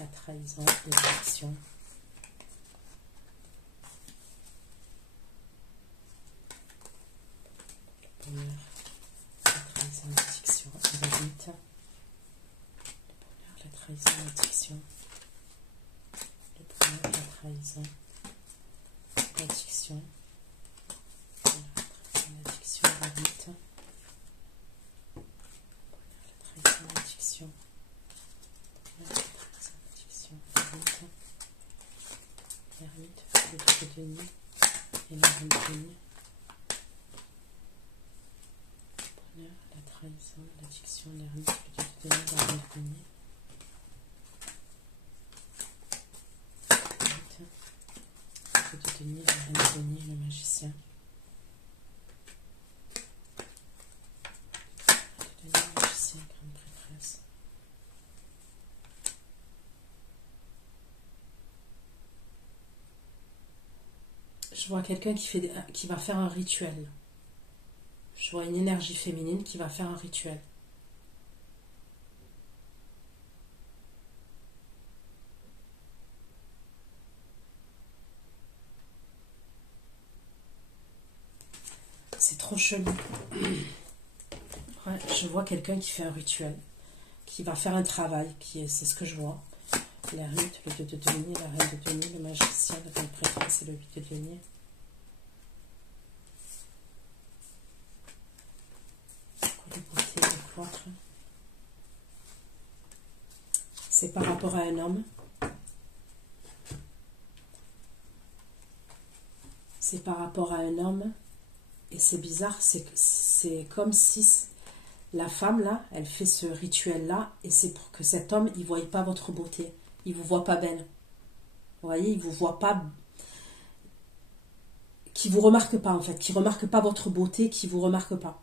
la trahison, l'addiction. Le bonheur, la trahison, l'addiction, le 8. Le bonheur, la trahison, l'addiction. Le bonheur, la trahison, l'addiction. L'addiction, l'ermite. La trahison, l'addiction. L'addiction, l'ermite. L'ermite, le deux de denier et la reine de denier. La trahison, l'addiction, l'ermite, le deux de denier, la reine de denier. Le deux de denier, la reine de denier, le magicien. Le deux de denier, le magicien, grande prêtresse. Je vois quelqu'un qui va faire un rituel. Je vois une énergie féminine qui va faire un rituel. C'est trop chelou. Ouais, je vois quelqu'un qui fait un rituel, qui va faire un travail, c'est ce que je vois. L'ermite, le 2 de denier, la reine de denier, le magicien, la grande prêtresse et le 8 de denier. Le beauté, le cloître. C'est par rapport à un homme. C'est par rapport à un homme. Et c'est bizarre, c'est comme si la femme là, elle fait ce rituel là, et c'est pour que cet homme, il ne voie pas votre beauté. Il ne vous voit pas belle. Vous voyez, il ne vous voit pas, qui ne vous remarque pas en fait, qui ne remarque pas votre beauté, qui ne vous remarque pas.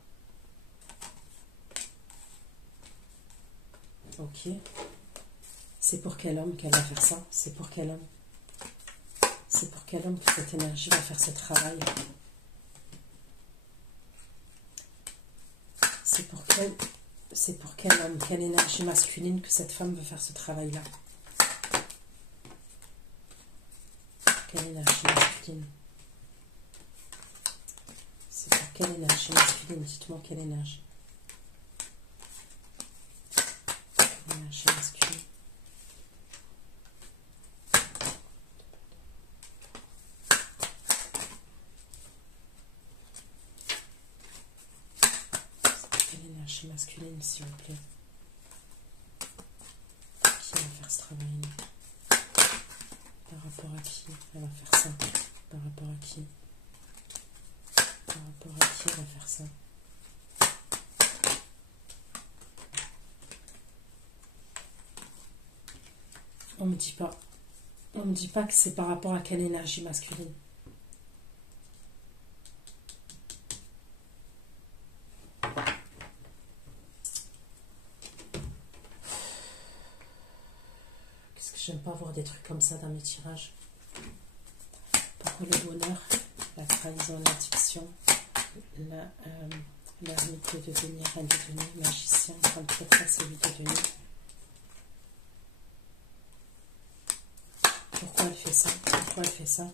Ok. C'est pour quel homme qu'elle va faire ça? C'est pour quel homme? C'est pour quel homme que cette énergie va faire ce travail? C'est pour quel homme, quelle énergie masculine que cette femme veut faire ce travail-là? Quelle énergie masculine? C'est pour quelle énergie masculine? Dites-moi quelle énergie. Quelle énergie masculine? Masculine, s'il vous plaît. Qui va faire ce travail-là? Par rapport à qui elle va faire ça? Par rapport à qui? Par rapport à qui elle va faire ça? On me dit pas. On me dit pas que c'est par rapport à quelle énergie masculine. J'aime pas voir des trucs comme ça dans mes tirages. Pourquoi le bonheur, la trahison, l'addiction, l'ermite de denier, reine de denier, magicien, grande prêtresse et 8 de denier. Pourquoi elle fait ça? Pourquoi elle fait ça?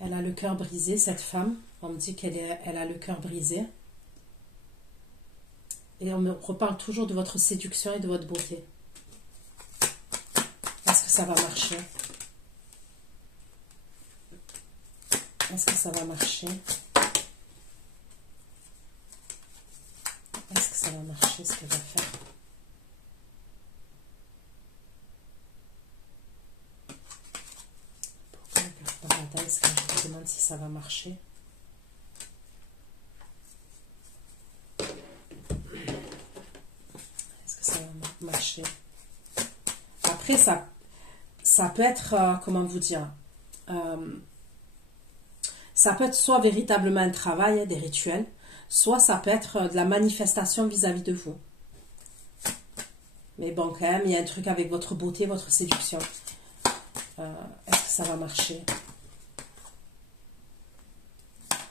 Elle a le cœur brisé, cette femme. On me dit qu'elle a le cœur brisé. Et on me reparle toujours de votre séduction et de votre beauté. Est-ce que ça va marcher? Est-ce que ça va marcher? Est-ce que ça va marcher ce qu'elle va faire? Pourquoi elle perd dans la bataille quand je vous demande si ça va marcher? Marcher. Après, ça peut être, comment vous dire, ça peut être soit véritablement un travail, des rituels, soit ça peut être de la manifestation vis-à-vis de vous. Mais bon, quand même, il y a un truc avec votre beauté, votre séduction. Est-ce que ça va marcher?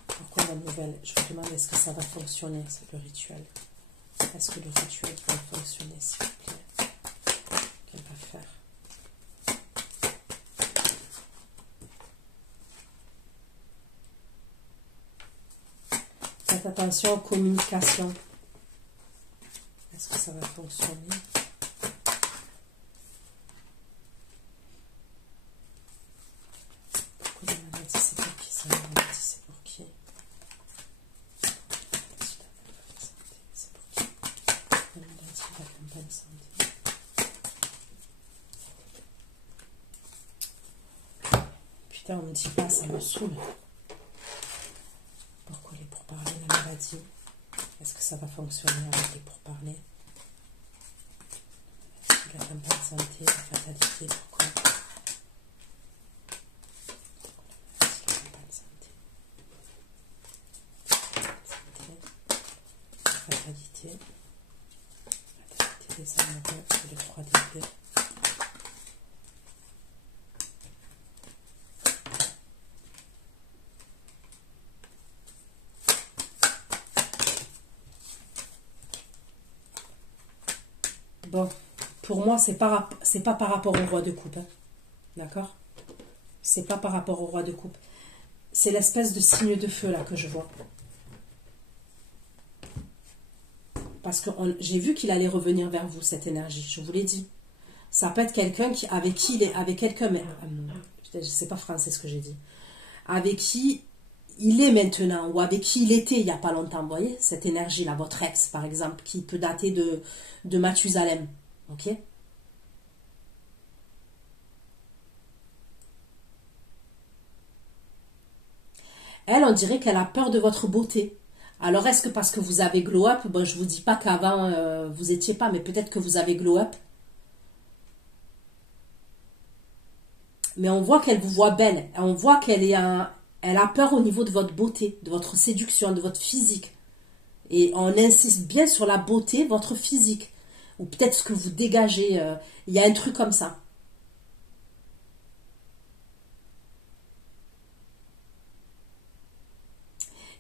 Pourquoi la nouvelle? Je vous demande, est-ce que ça va fonctionner, le rituel? Est-ce que le rituel va fonctionner, s'il vous plaît? Qu'elle va faire? Faites attention aux communications. Est-ce que ça va fonctionner? santé. Putain, on me dit pas, ça me saoule. Pourquoi les pourparlers, la maladie? Est-ce que ça va fonctionner avec les pourparlers? La campagne santé, la fatalité, pourquoi? La campagne santé. La fatalité. La fatalité des amoureux et le 3 d'épée. Bon, pour moi, c'est pas par rapport au roi de coupe. Hein. D'accord? C'est pas par rapport au roi de coupe. C'est l'espèce de signe de feu là que je vois. Parce que j'ai vu qu'il allait revenir vers vous, cette énergie. Je vous l'ai dit. Ça peut être quelqu'un avec qui il est, avec quelqu'un, mais je sais pas français ce que j'ai dit. Avec qui il est maintenant, ou avec qui il était il n'y a pas longtemps, vous voyez, cette énergie-là, votre ex, par exemple, qui peut dater de Mathusalem. Ok? Elle, on dirait qu'elle a peur de votre beauté. Alors, est-ce que parce que vous avez glow up, bon, je vous dis pas qu'avant, vous étiez pas, mais peut-être que vous avez glow up. Mais on voit qu'elle vous voit belle. On voit qu'elle elle a peur au niveau de votre beauté, de votre séduction, de votre physique. Et on insiste bien sur la beauté, votre physique. Ou peut-être ce que vous dégagez. Il y a un truc comme ça.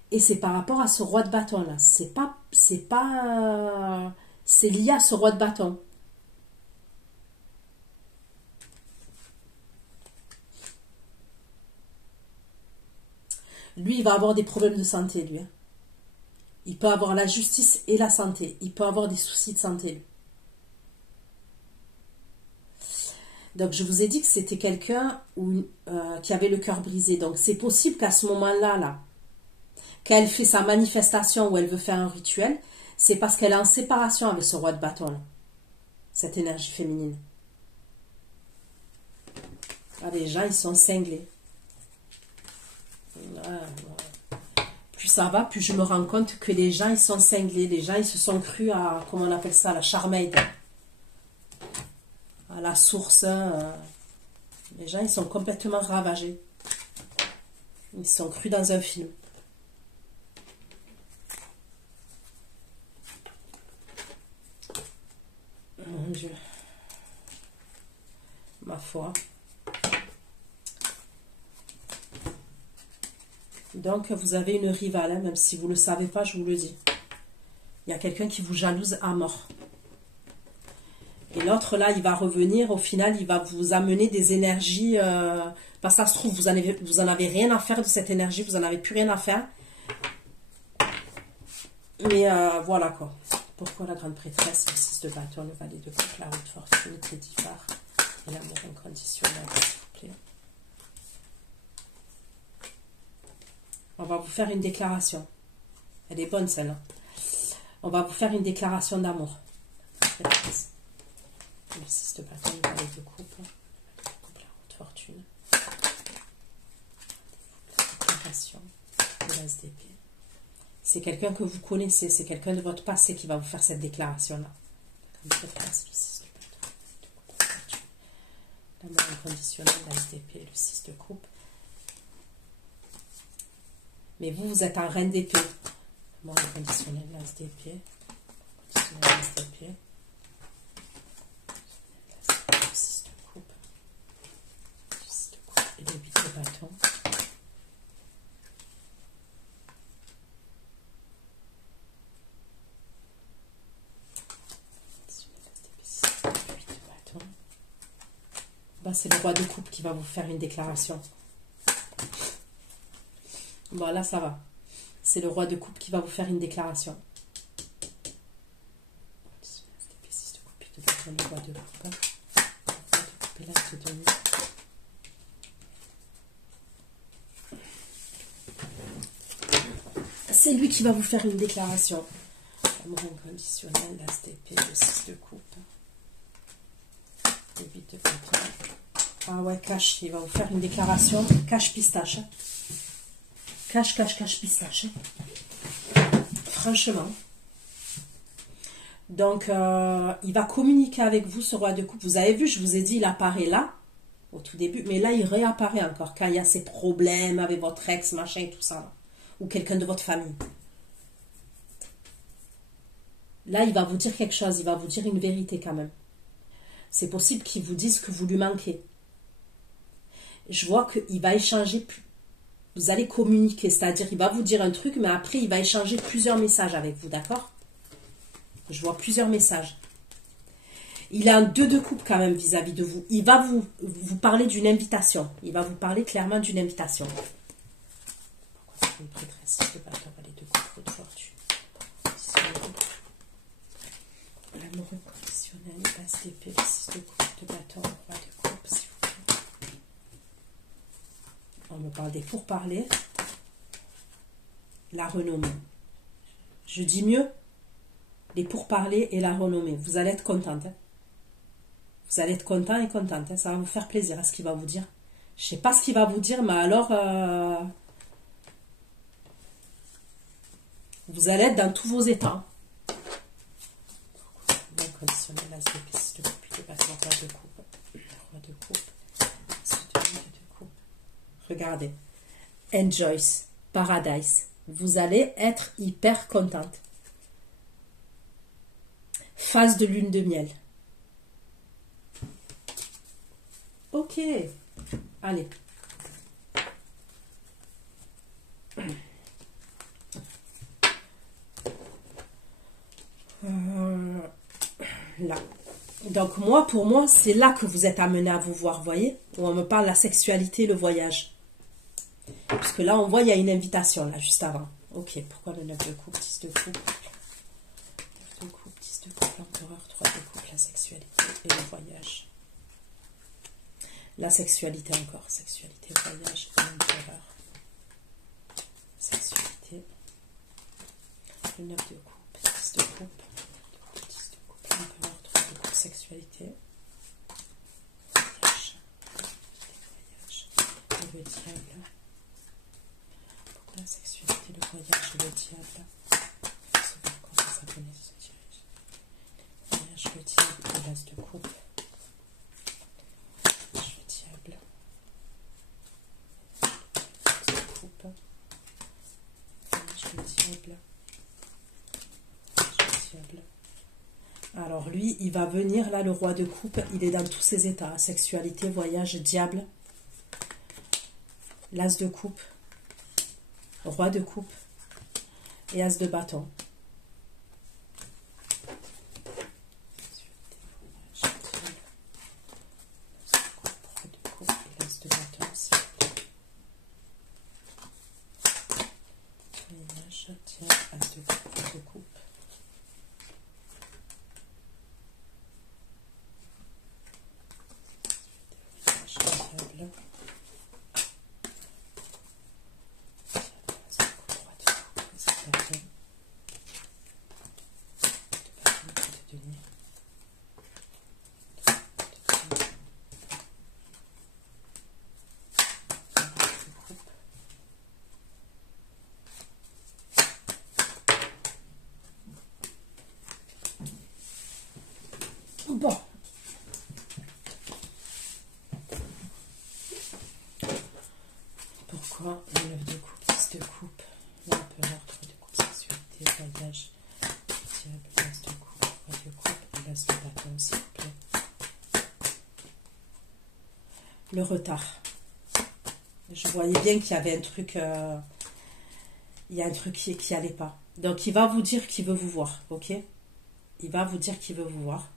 Et c'est par rapport à ce roi de bâton là. C'est lié à ce roi de bâton. Lui, il va avoir des problèmes de santé, lui. Hein. Il peut avoir la justice et la santé. Il peut avoir des soucis de santé, lui. Donc, je vous ai dit que c'était quelqu'un qui avait le cœur brisé. Donc, c'est possible qu'à ce moment-là, qu'elle fait sa manifestation où elle veut faire un rituel, c'est parce qu'elle est en séparation avec ce roi de bâton, là. Cette énergie féminine. Ah, les gens, ils sont cinglés. Plus ça va, plus je me rends compte que les gens, ils sont cinglés. Les gens, ils se sont crus à, comment on appelle ça, la charmade. À la source. Les gens, ils sont complètement ravagés. Ils sont crus dans un film. Mon Dieu. Ma foi. Donc, vous avez une rivale, hein, même si vous ne le savez pas, je vous le dis. Il y a quelqu'un qui vous jalouse à mort. Et l'autre, là, il va revenir. Au final, il va vous amener des énergies. Parce que ça se trouve, vous en avez rien à faire de cette énergie. Vous n'en avez plus rien à faire. Mais voilà, quoi. Pourquoi la grande prêtresse, le 6 de bâton, le valet de coupe, la haute fortune, Teddy phare et l'amour inconditionnel, s'il vous plaît. On va vous faire une déclaration. Elle est bonne, celle-là. On va vous faire une déclaration d'amour. Le 6 de bâton, le valet de coupe, la haute fortune. La déclaration de l'as d'épée. C'est quelqu'un que vous connaissez, c'est quelqu'un de votre passé qui va vous faire cette déclaration-là. Le 6 de bâton, l'amour inconditionnel, l'as d'épée, le 6 de coupe. Mais vous êtes en reine d'épée. L'amour inconditionnel, l'as d'épée. L'as d'épée. Le 6 de coupe. Le 6 de coupe et le 8 de bâton. C'est le roi de coupe qui va vous faire une déclaration. Bon, là, ça va. C'est le roi de coupe qui va vous faire une déclaration. Le roi de coupe. C'est lui qui va vous faire une déclaration. L'amour inconditionnel, l'as d'épée, le 6 de coupe. Le 8 de bâton. Ah ouais, cache, il va vous faire une déclaration. Cache pistache. Cache, cache, cache pistache. Franchement. Donc, il va communiquer avec vous, ce roi de coupe. Vous avez vu, je vous ai dit, il apparaît là, au tout début. Mais là, il réapparaît encore quand il y a ces problèmes avec votre ex, machin et tout ça. Là. Ou quelqu'un de votre famille. Là, il va vous dire quelque chose. Il va vous dire une vérité quand même. C'est possible qu'il vous dise que vous lui manquez. Je vois qu'il va échanger, vous allez communiquer, c'est-à-dire il va vous dire un truc, mais après il va échanger plusieurs messages avec vous, d'accord? Je vois plusieurs messages. Il a un 2 de coupe quand même vis-à-vis de vous. Il va vous parler d'une invitation. Il va vous parler clairement d'une invitation. Pourquoi c'est une prêtresse de bâton, valet de coupe, de fortune? L'amour inconditionnel, l'as d'épée, le 6 de coupe, de bâton, roi de coupe, s'il vous plaît. On me parle des pourparlers. La renommée. Je dis mieux, les pourparlers et la renommée. Vous allez être contente. Hein. Vous allez être content et contente. Hein. Ça va vous faire plaisir à ce qu'il va vous dire. Je ne sais pas ce qu'il va vous dire, mais alors... vous allez être dans tous vos états. Inconditionnel, l'as d'épée, de coupe, de bâton, roi de coupe. Roi de coupe. De coupe. Regardez. Enjoy. Paradise. Vous allez être hyper contente. Phase de lune de miel. Ok. Allez. Là. Donc moi, pour moi, c'est là que vous êtes amené à vous voir, voyez, où on me parle de la sexualité, le voyage. Parce que là, on voit, il y a une invitation, là, juste avant. Ok, pourquoi le 9 de coupe, 10 de coupe, 9 de coupe, 10 de coupe, l'empereur, 3 de coupe, la sexualité et le voyage. La sexualité encore, sexualité, voyage et l'empereur. Sexualité, le 9 de coupe, 10 de coupe, 10 de coupe, l'empereur, 3 de coupe, sexualité, voyage, et le diable. La sexualité, le voyage et le diable. Comment ça s'appelle ce dirige. Le voyage, le diable, l'as de coupe. Le diable. L'as de coupe. Le diable. Le diable. Alors lui, il va venir, là, le roi de coupe, il est dans tous ses états. Sexualité, voyage, diable. L'as de coupe. Roi de coupe et as de bâton. Roi de coupe et as de bâton. Voyage, tiens, as de coupe, roi de coupe. Voyage, bon. Pourquoi le 9 de coupe, 10 de coupe, l'empereur, 3 de coupe, sexualité, voyage, diable, l'as de coupe, roi de coupe et l'as de bâton, s'il vous plaît. Le retard. Je voyais bien qu'il y avait un truc, il y a un truc qui allait pas. Donc il va vous dire qu'il veut vous voir, ok? Il va vous dire qu'il veut vous voir.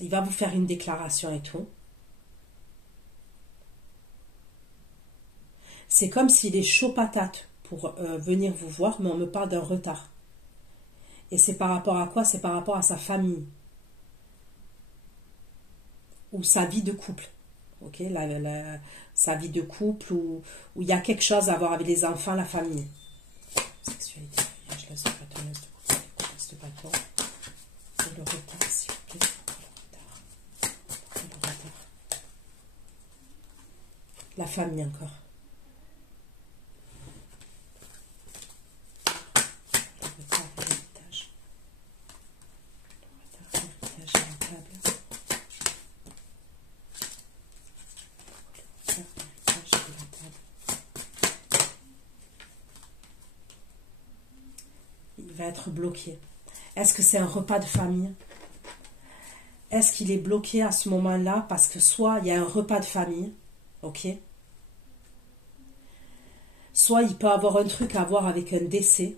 Il va vous faire une déclaration et tout. C'est comme s'il est chaud patate pour venir vous voir, mais on me parle d'un retard. Et c'est par rapport à quoi? C'est par rapport à sa famille. Ou sa vie de couple. Ok, sa vie de couple, où il y a quelque chose à voir avec les enfants, la famille. sexualité, mariage, la surprenance de couple, les contextes bâton, et le retard, s'il vous plaît. Le retard. La famille encore. Le retard, l'héritage. Le retard, l'héritage à la table. Le retard, l'héritage à la table. Il va être bloqué. Est-ce que c'est un repas de famille? Est-ce qu'il est bloqué à ce moment-là parce que soit il y a un repas de famille, ok? Soit il peut avoir un truc à voir avec un décès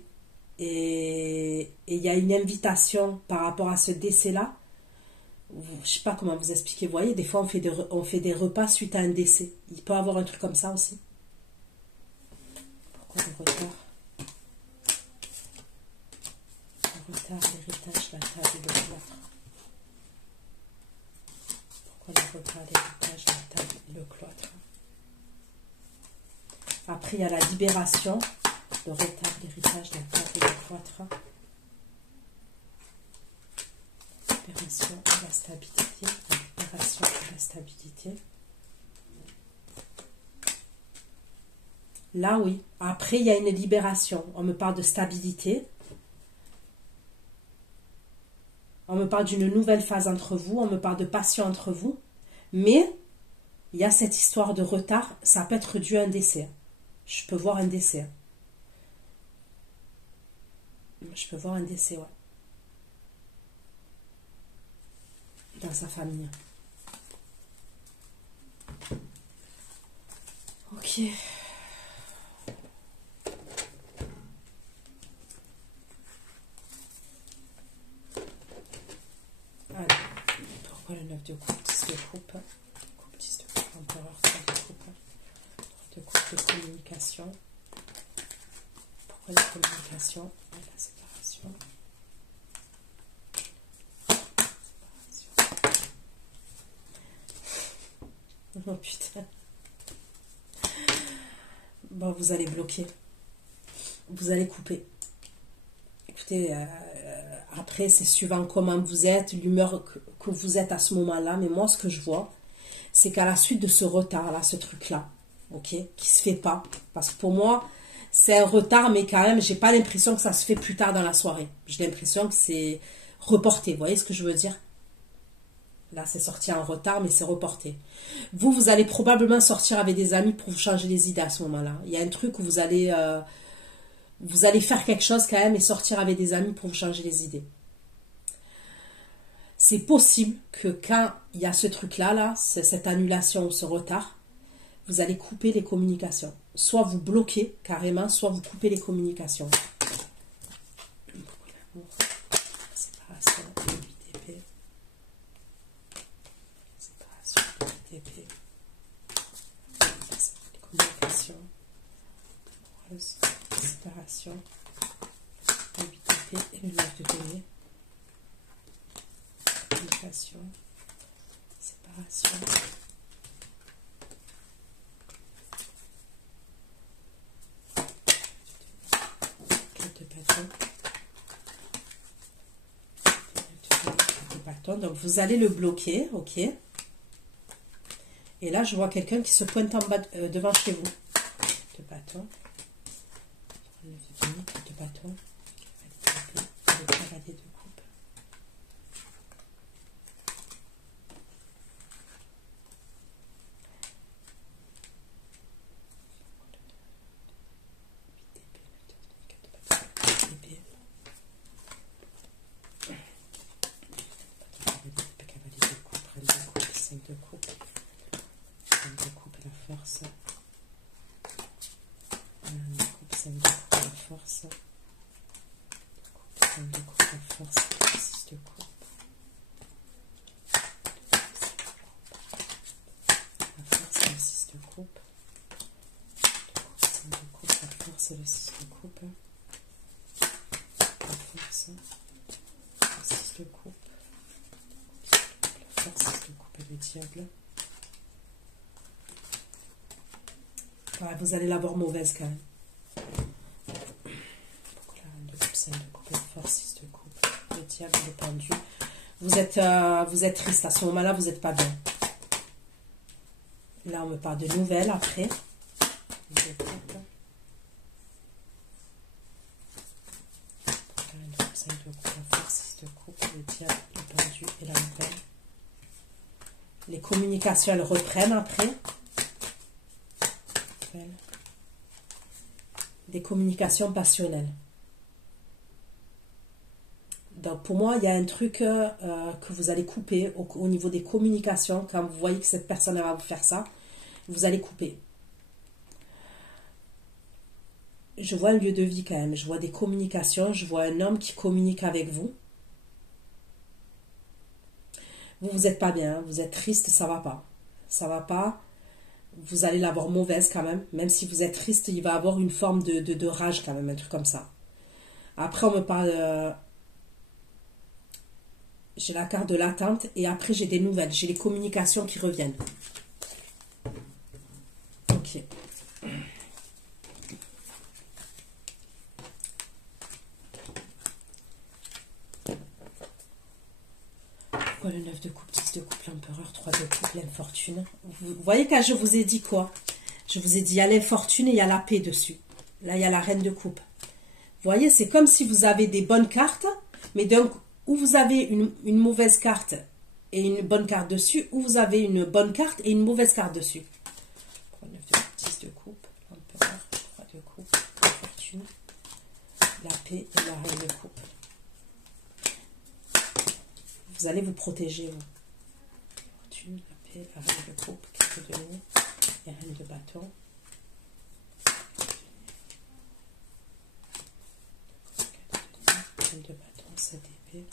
et il y a une invitation par rapport à ce décès-là. Je ne sais pas comment vous expliquer. Vous voyez, des fois on fait des repas suite à un décès. Il peut avoir un truc comme ça aussi. Pourquoi le retard? Le retard, l'héritage, la table et le cloître. Pourquoi le retard, l'héritage, la table et le cloître? Après, il y a la libération, le retard, l'héritage, la table et le cloître. Libération et la stabilité. La libération et la stabilité. Là, oui. Après, il y a une libération. On me parle de stabilité. On me parle d'une nouvelle phase entre vous. On me parle de passion entre vous. Mais, il y a cette histoire de retard. Ça peut être dû à un décès. Je peux voir un décès. Je peux voir un décès, ouais. Dans sa famille. Ok. Alors, pourquoi le 9 de coupe, 10 de coupe, coupe 10 de coupe, empereur, 3 de coupe, 3 de coupe de communication. Pourquoi la communication et la séparation? Oh putain. Bon, vous allez bloquer. Vous allez couper. Écoutez, après, c'est suivant comment vous êtes, l'humeur que vous êtes à ce moment-là. Mais moi, ce que je vois, c'est qu'à la suite de ce retard-là, ce truc-là, ok, qui se fait pas. Parce que pour moi, c'est un retard, mais quand même, j'ai pas l'impression que ça se fait plus tard dans la soirée. J'ai l'impression que c'est reporté. Vous voyez ce que je veux dire? Là, c'est sorti en retard, mais c'est reporté. Vous allez probablement sortir avec des amis pour vous changer les idées à ce moment-là. Il y a un truc où vous allez faire quelque chose quand même et sortir avec des amis pour vous changer les idées. C'est possible que quand il y a ce truc-là, cette annulation ou ce retard, vous allez couper les communications. Soit vous bloquez carrément, soit vous coupez les communications. Séparation, 8 épées. Séparation, 8 épées. Communication. Séparation, 8 épées et le 9 de denier. Communication. Séparation. Donc vous allez le bloquer, ok. Et là je vois quelqu'un qui se pointe en bas devant chez vous. De bâton. De bâton. Le cavalier de coupe. De coupe, 5 de coupe et la force, 1 de coupe, 5 de coupe et la force, 5 de coupe et la force, 6 de coupe, la force et le 6 de coupe, 5 de coupe, la force et le 6 de coupe, la force, le 6 de coupe, la force, 6 de coupe et le diable. Ouais, vous allez l'avoir mauvaise quand même. de coupe, la force, 6 de coupe, le diable, le pendu. Vous êtes triste à ce moment-là, vous n'êtes pas bien. Là, on me parle de nouvelles après. Le diable, le pendu et la nouvelle. Les communications, elles reprennent après. Des communications passionnelles. Donc pour moi, il y a un truc que vous allez couper au niveau des communications. Quand vous voyez que cette personne va vous faire ça, vous allez couper. Je vois un lieu de vie quand même. Je vois des communications. Je vois un homme qui communique avec vous. Vous n'êtes pas bien. Vous êtes triste. Ça va pas. Ça va pas. Vous allez l'avoir mauvaise quand même. Même si vous êtes triste, il va avoir une forme de rage quand même. Un truc comme ça. Après, on me parle... j'ai la carte de l'attente. Et après, j'ai des nouvelles. J'ai les communications qui reviennent. Ok. Le 9 de coupe, 10 de coupe, l'empereur, 3 de coupe, l'infortune. Vous voyez quand je vous ai dit quoi? Je vous ai dit, il y a l'infortune et il y a la paix dessus. Là, il y a la reine de coupe. Vous voyez, c'est comme si vous avez des bonnes cartes, mais donc, où vous avez une mauvaise carte et une bonne carte dessus, ou vous avez une bonne carte et une mauvaise carte dessus. 9 de coupe, 10 de coupe, l'empereur, 3 de coupe, l'infortune, la paix et la reine de coupe. Vous allez vous protéger, vous. Fortune, la paix, la reine de coupe, carte de nez, et reine de bâton. Reine de bâton, 7 épées.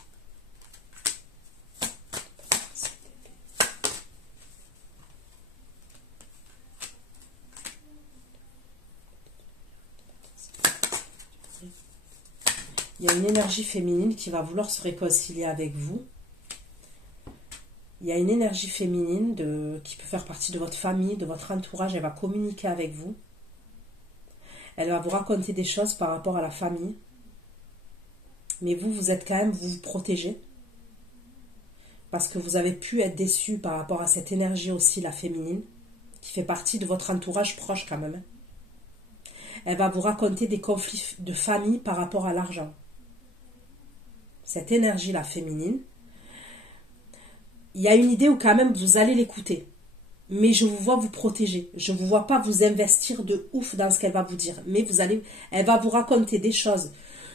Il y a une énergie féminine qui va vouloir se réconcilier avec vous. Il y a une énergie féminine qui peut faire partie de votre famille, de votre entourage. Elle va communiquer avec vous. Elle va vous raconter des choses par rapport à la famille. Mais vous êtes quand même, vous vous protégez. Parce que vous avez pu être déçu par rapport à cette énergie aussi, la féminine, qui fait partie de votre entourage proche quand même. Elle va vous raconter des conflits de famille par rapport à l'argent. Cette énergie, la féminine, il y a une idée où quand même vous allez l'écouter. Mais je vous vois vous protéger. Je ne vous vois pas vous investir de ouf dans ce qu'elle va vous dire. Mais elle va vous raconter des choses,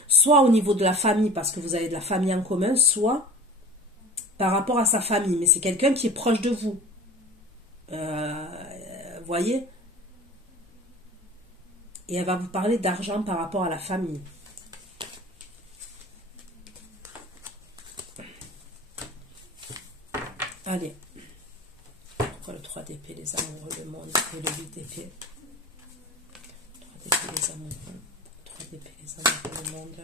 soit au niveau de la famille, parce que vous avez de la famille en commun, soit par rapport à sa famille. Mais c'est quelqu'un qui est proche de vous. Voyez? Et elle va vous parler d'argent par rapport à la famille. Allez. Pourquoi le 3 d'épée, les amoureux, le monde et le 8 d'épée? 3 d'épée, les amoureux. 3 d'épée, les amoureux, le monde.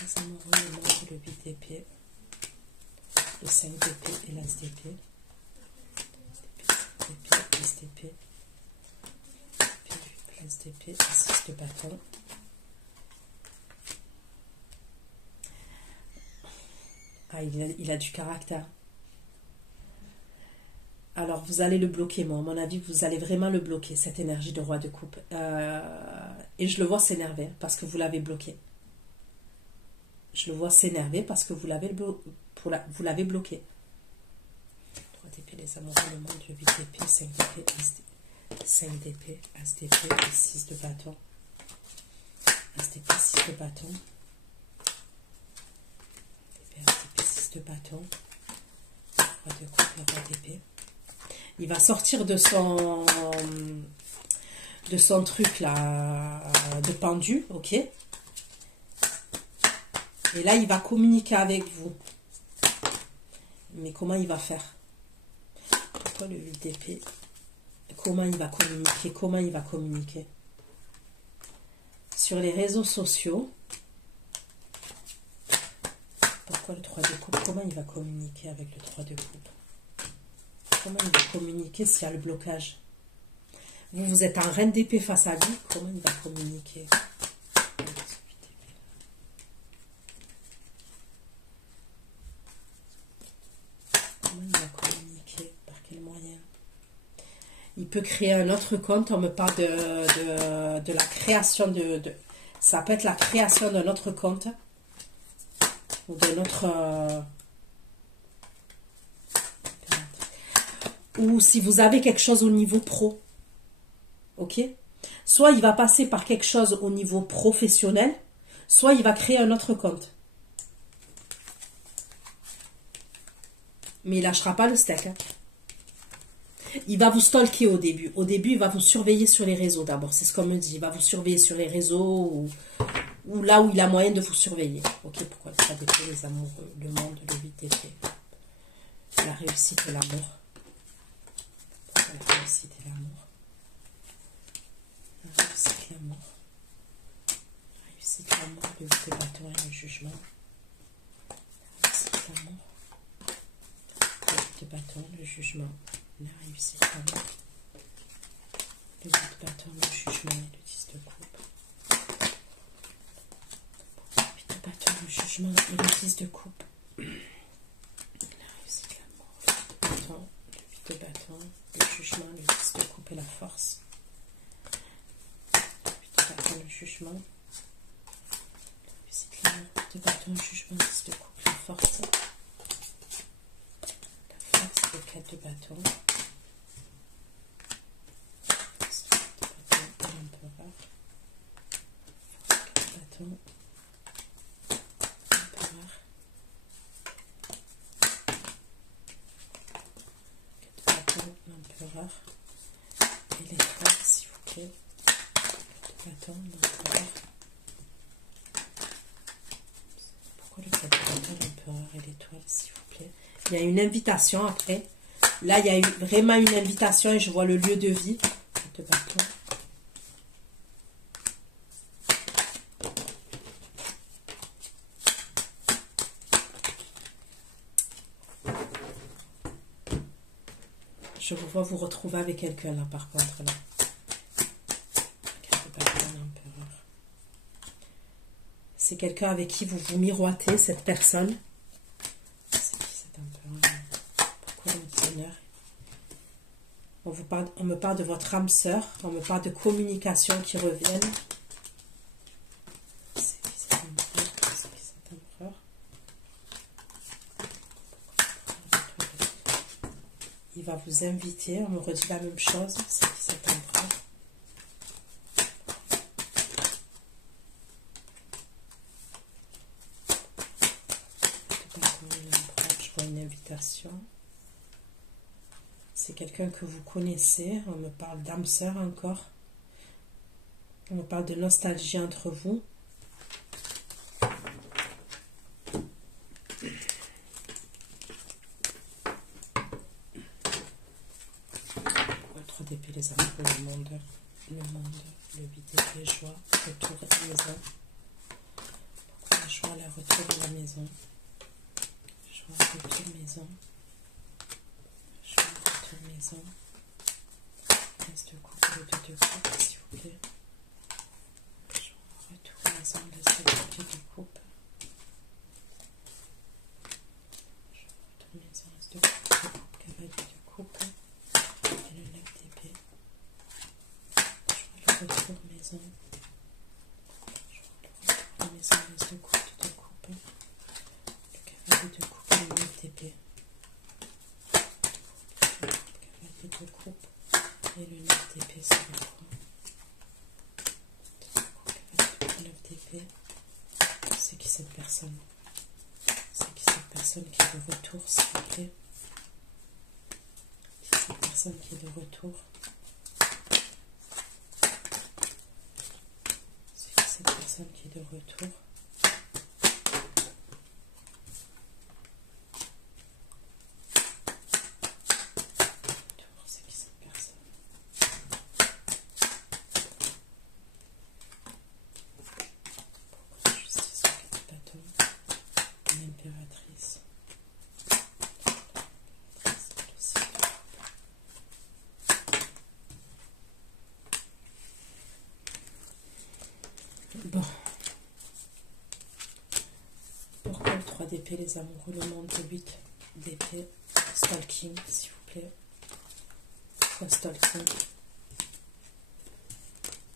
Les amoureux, le monde, le 8 d'épée. Le 5 d'épée et l'as d'épée. L'as d'épée. L'as d'épée, le 6 de bâton. Ah, il a du caractère. Alors, vous allez le bloquer, moi. À mon avis, vous allez vraiment le bloquer, cette énergie de roi de coupe. Et je le vois s'énerver parce que vous l'avez bloqué. Je le vois s'énerver parce que vous l'avez bloqué. 3 d'épée, les amoureux, le monde, le 8 d'épée, 5 d'épée, 5 d'épée, as d'épée et 6 de bâton. As d'épée, 6 de bâton. De bâton, roi de coupe, le roi d'épée. Il va sortir de son truc là de pendu, ok. Et là il va communiquer avec vous. Mais comment il va faire? Pourquoi le 8 d'épée? Comment il va communiquer? Comment il va communiquer? Sur les réseaux sociaux. Pourquoi le 3 de coupe? Comment il va communiquer avec le 3 de coupe? Comment il va communiquer s'il y a le blocage? Vous êtes en reine d'épée face à lui. Comment il va communiquer? peut créer un autre compte. On me parle de la création ça peut être la création d'un autre compte. Ou d'un autre... ou si vous avez quelque chose au niveau pro. Ok? Soit il va passer par quelque chose au niveau professionnel, soit il va créer un autre compte. Mais il lâchera pas le steak. Hein. Il va vous stalker au début. Au début, il va vous surveiller sur les réseaux d'abord. C'est ce qu'on me dit. Il va vous surveiller sur les réseaux ou là où il a moyen de vous surveiller. Ok, pourquoi ça dépend les amoureux, le monde, le 8 d'épée. La réussite et l'amour. Pourquoi la réussite et l'amour? La réussite et l'amour. La réussite, l'amour, le 8 de bâton et le jugement. La réussite, l'amour. Le 8 de bâton, le jugement. La réussite, l'amour. Le 8 de bâton, le jugement et le 10 de coupe. Le 8 de bâton, le jugement et le 10 de coupe. La réussite, l'amour. Le 8 de bâton, le jugement, le 10 de coupe et la force. Le 8 de bâton, le jugement. La réussite, l'amour. Le 8 de bâton, le jugement, le 10 de coupe, la force. La force, le 4 de bâton. L'empereur et l'étoile, s'il vous plaît. Bâton, l'empereur. Pourquoi le bâton, l'empereur et l'étoile, s'il vous plaît? Il y a une invitation après. Là, il y a vraiment une invitation et je vois le lieu de vie. Le bâton. Je vous vois vous retrouver avec quelqu'un là, par contre. Là. C'est quelqu'un avec qui vous vous miroitez, cette personne. C'est qui cet empereur? Pourquoi le dictionnaire? On me parle de votre âme sœur. On me parle de communication qui reviennent. C'est qui cet empereur? C'est qui cet empereur? Il va vous inviter, on me redit la même chose, c'est qui cet empereur? Je vois une invitation. C'est quelqu'un que vous connaissez, on me parle d'âme sœur encore. On me parle de nostalgie entre vous. D'épée, les amoureux, le monde, le 8 d'épée, joie, retour à la maison. Pourquoi la joie, la retour à la maison? Joie, retour maison. Joie, retour maison. Reste de coupe, le 2 de coupe, s'il vous plaît. Joie, retour maison, laisse le 2 de coupe. Joie, retour maison, reste de coupe, cavalier de coupe. Retour maison. Je vois le retour à la maison, reste de coupe. Le cavalier de coupe et le 9 d'épée. Le cavalier de coupe et le 9 d'épée, c'est le quoi? Le 9 d'épée. C'est qui cette personne? C'est qui cette personne qui est de retour, s'il vous plaît? C'est cette personne qui est de retour? Qui est de retour. C'est qui cette personne? Pourquoi la justice, le 4 de bâton, l'impératrice? Bon. Pourquoi le 3 d'épée, les amoureux, le monde, le 8 d'épée, stalking, s'il vous plaît. le stalking.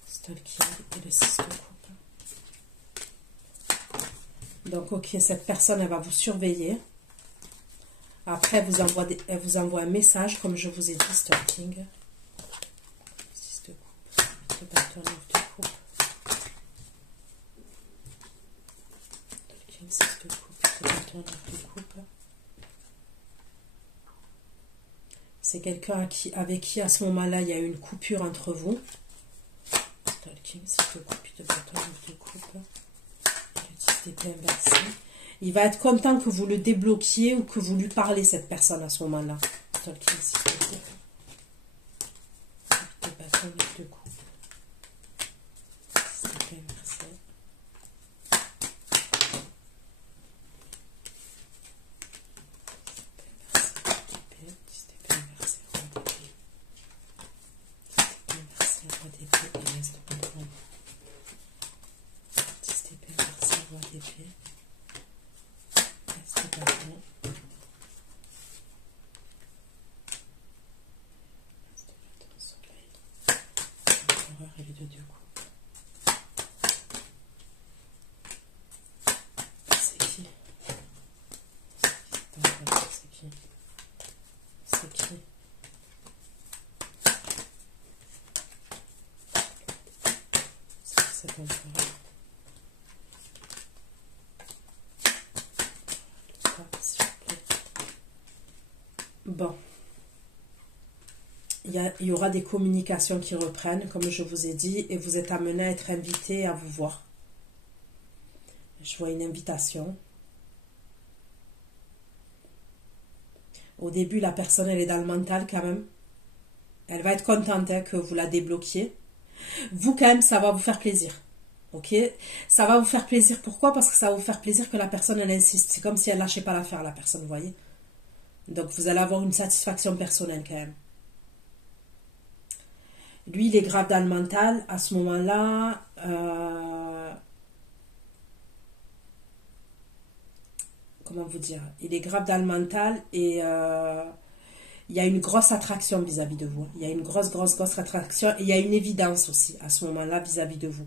Stalking et le 6 de coupe. Donc, ok, cette personne, elle va vous surveiller. Après, elle vous envoie un message, comme je vous ai dit, stalking. 6 de coupe. Le bâton, 9 de coupe. Stalking, 6 de coupe. Le bâton, 9 de coupe. C'est quelqu'un avec qui, à ce moment-là, il y a eu une coupure entre vous. Stalking, 6 de coupe, de bâton, 9 de coupe. Le 10 d'épée inversé. Il va être content que vous le débloquiez ou que vous lui parlez, cette personne, à ce moment-là. Stalking, 6 de coupe. 8 de bâton, 9 de coupe. 10 d'épée inversé. 10 d'épée inversé, roi d'épée. 10 d'épée inversé, roi d'épée et l'as de bâton. 10 d'épée inversé, roi d'épée. L'as de bâton. L'as de bâton, soleil. L'empereur et les 2 de coupe. C'est qui? C'est qui? C'est qui? C'est cet empereur. S'il vous plaît. Bon. Il y aura des communications qui reprennent, comme je vous ai dit, et vous êtes amené à être invité à vous voir. Je vois une invitation. Au début, la personne, elle est dans le mental quand même. Elle va être contente hein, que vous la débloquiez. Vous, quand même, ça va vous faire plaisir. Ok? Ça va vous faire plaisir. Pourquoi? Parce que ça va vous faire plaisir que la personne, elle insiste. C'est comme si elle lâchait pas l'affaire, la personne, vous voyez? Donc, vous allez avoir une satisfaction personnelle quand même. Lui, il est grave dans le mental. À ce moment-là, comment vous dire? Il est grave dans le mental et il y a une grosse attraction vis-à-vis de vous. Il y a une grosse attraction et il y a une évidence aussi à ce moment-là vis-à-vis de vous.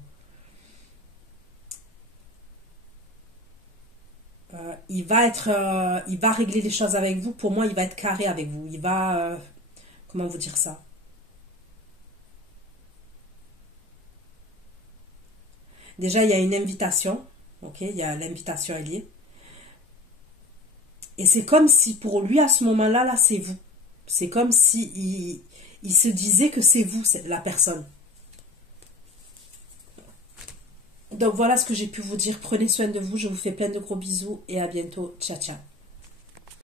Il va régler les choses avec vous. Pour moi, il va être carré avec vous. Il va, comment vous dire ça? Déjà, il y a une invitation. Ok, il y a l'invitation est liée. Et c'est comme si pour lui, à ce moment-là, là, c'est vous. C'est comme si il se disait que c'est vous, c'est la personne. Donc voilà ce que j'ai pu vous dire. Prenez soin de vous. Je vous fais plein de gros bisous et à bientôt. Ciao, ciao.